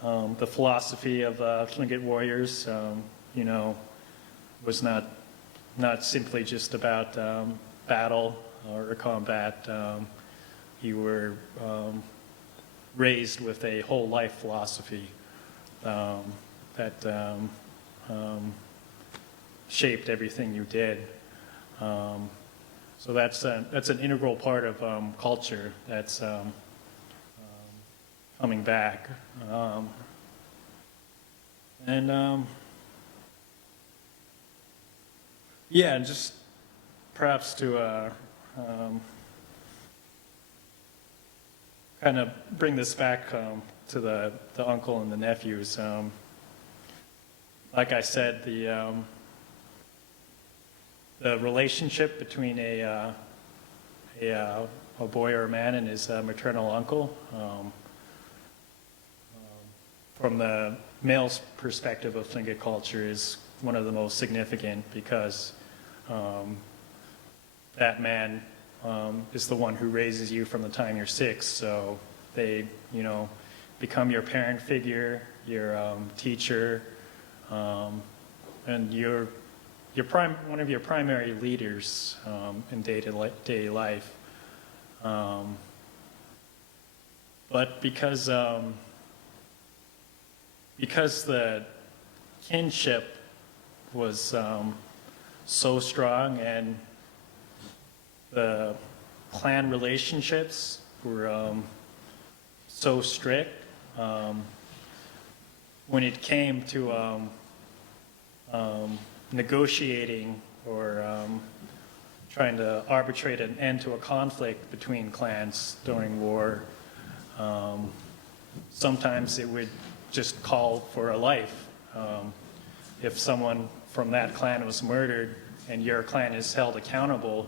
the philosophy of Tlingit Warriors, you know, was not simply just about battle or combat. You were raised with a whole life philosophy that shaped everything you did. So that's an integral part of culture that's coming back. Yeah, and just perhaps to kind of bring this back to the uncle and the nephews. Like I said, the relationship between a boy or a man and his maternal uncle, from the male's perspective of Tlingit culture, is one of the most significant, because that man is the one who raises you from the time you're 6. So they, you know, become your parent figure, your teacher, and one of your primary leaders in daily life. But because the kinship was so strong, and the clan relationships were so strict, when it came to negotiating or trying to arbitrate an end to a conflict between clans during war, sometimes it would just call for a life. If someone from that clan was murdered and your clan is held accountable,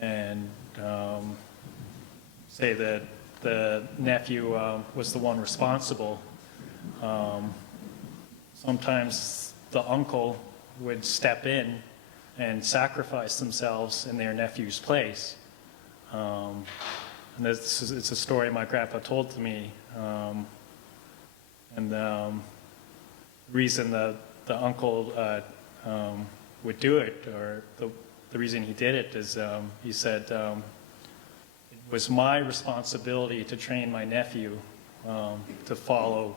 and say that the nephew was the one responsible, sometimes the uncle would step in and sacrifice themselves in their nephew's place. And it's a story my grandpa told to me. And the reason the uncle would do it, or the reason he did it, is he said, it was my responsibility to train my nephew to follow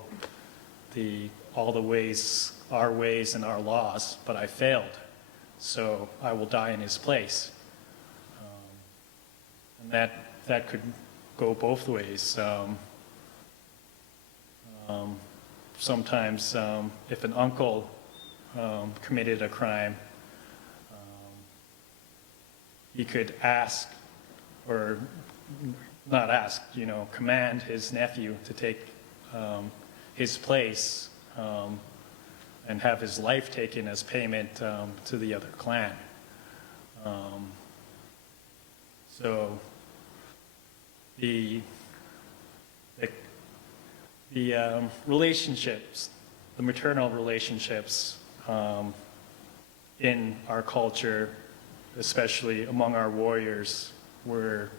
all the ways, our ways and our laws, but I failed, so I will die in his place. And that could go both ways. Sometimes if an uncle committed a crime, he could ask, or not ask, you know, command his nephew to take his place and have his life taken as payment to the other clan. So the relationships, the maternal relationships in our culture, especially among our warriors, were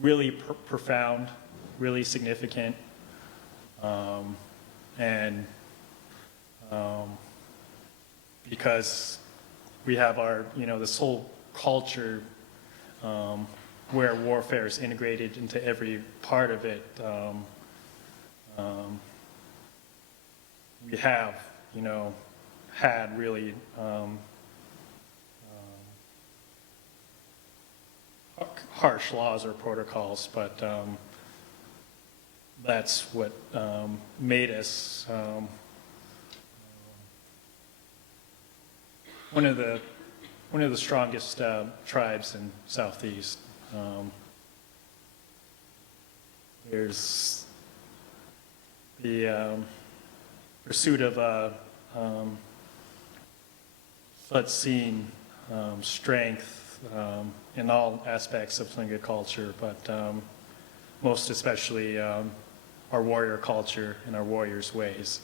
really profound, really significant, and because we have our, you know, this whole culture where warfare is integrated into every part of it. We have, you know, had really harsh laws or protocols, but that's what made us one of the strongest tribes in Southeast. There's the pursuit of seen strength in all aspects of Tlingit culture, but most especially our warrior culture and our warriors' ways.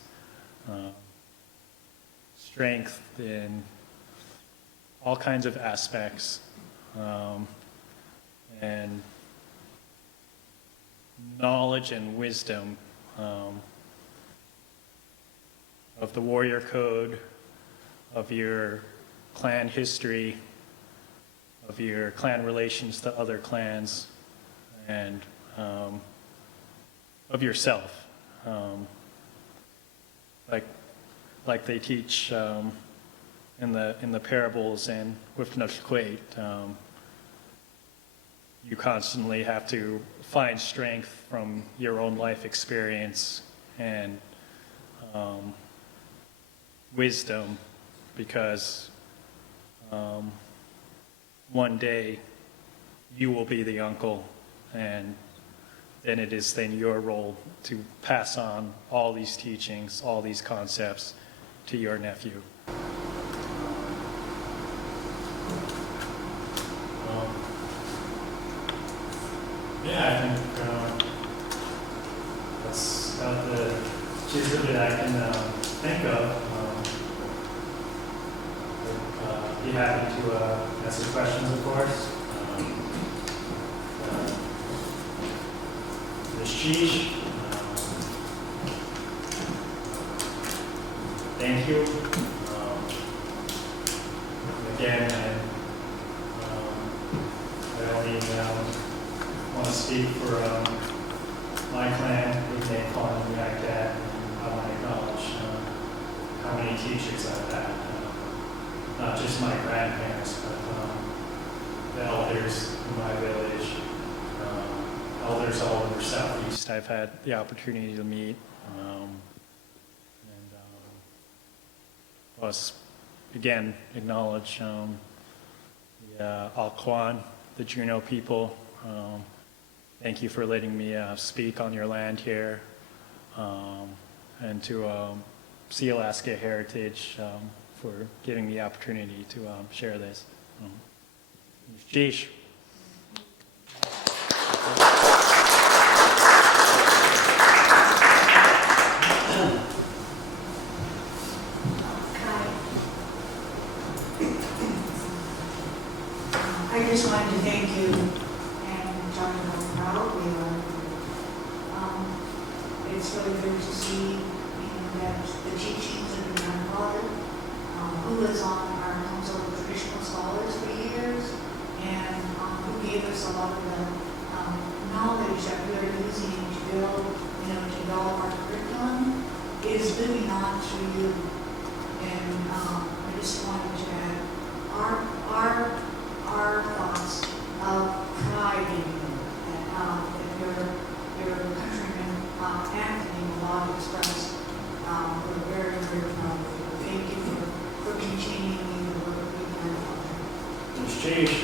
Strength in all kinds of aspects, and knowledge and wisdom of the warrior code, of your clan history, of your clan relations to other clans, and of yourself. Like they teach in the parables and with Nutquate, you constantly have to find strength from your own life experience and wisdom, because one day you will be the uncle, and then it is then your role to pass on all these teachings, all these concepts to your nephew. Yeah, I think that's about the gist of it I can think of. Be happy to answer questions, of course. Ms. Cheech, thank you. Again, I only want to speak for my clan, K'inéix K, Yakutat, and I want to acknowledge how many teachers I've had. Not just my grandparents, but the elders in my village, elders all over Southeast I've had the opportunity to meet. Plus, again, acknowledge the Alquan, the Juneau people. Thank you for letting me speak on your land here, and to Sealaska Heritage for giving me the opportunity to share this. Jeesh. I just wanted to thank you and tell you how proud we are. It's really good to see that the teachings of your grandfather, who was on our Council of Traditional Scholars for years, and who gave us a lot of the knowledge that we are using to build, to develop our curriculum, is living on through you. And I just wanted to add our thoughts of pride in you, that your countrymen, Anthony, will not express. We're very, very proud of you. Thank you for continuing the work we've done. Ms. Jeesh.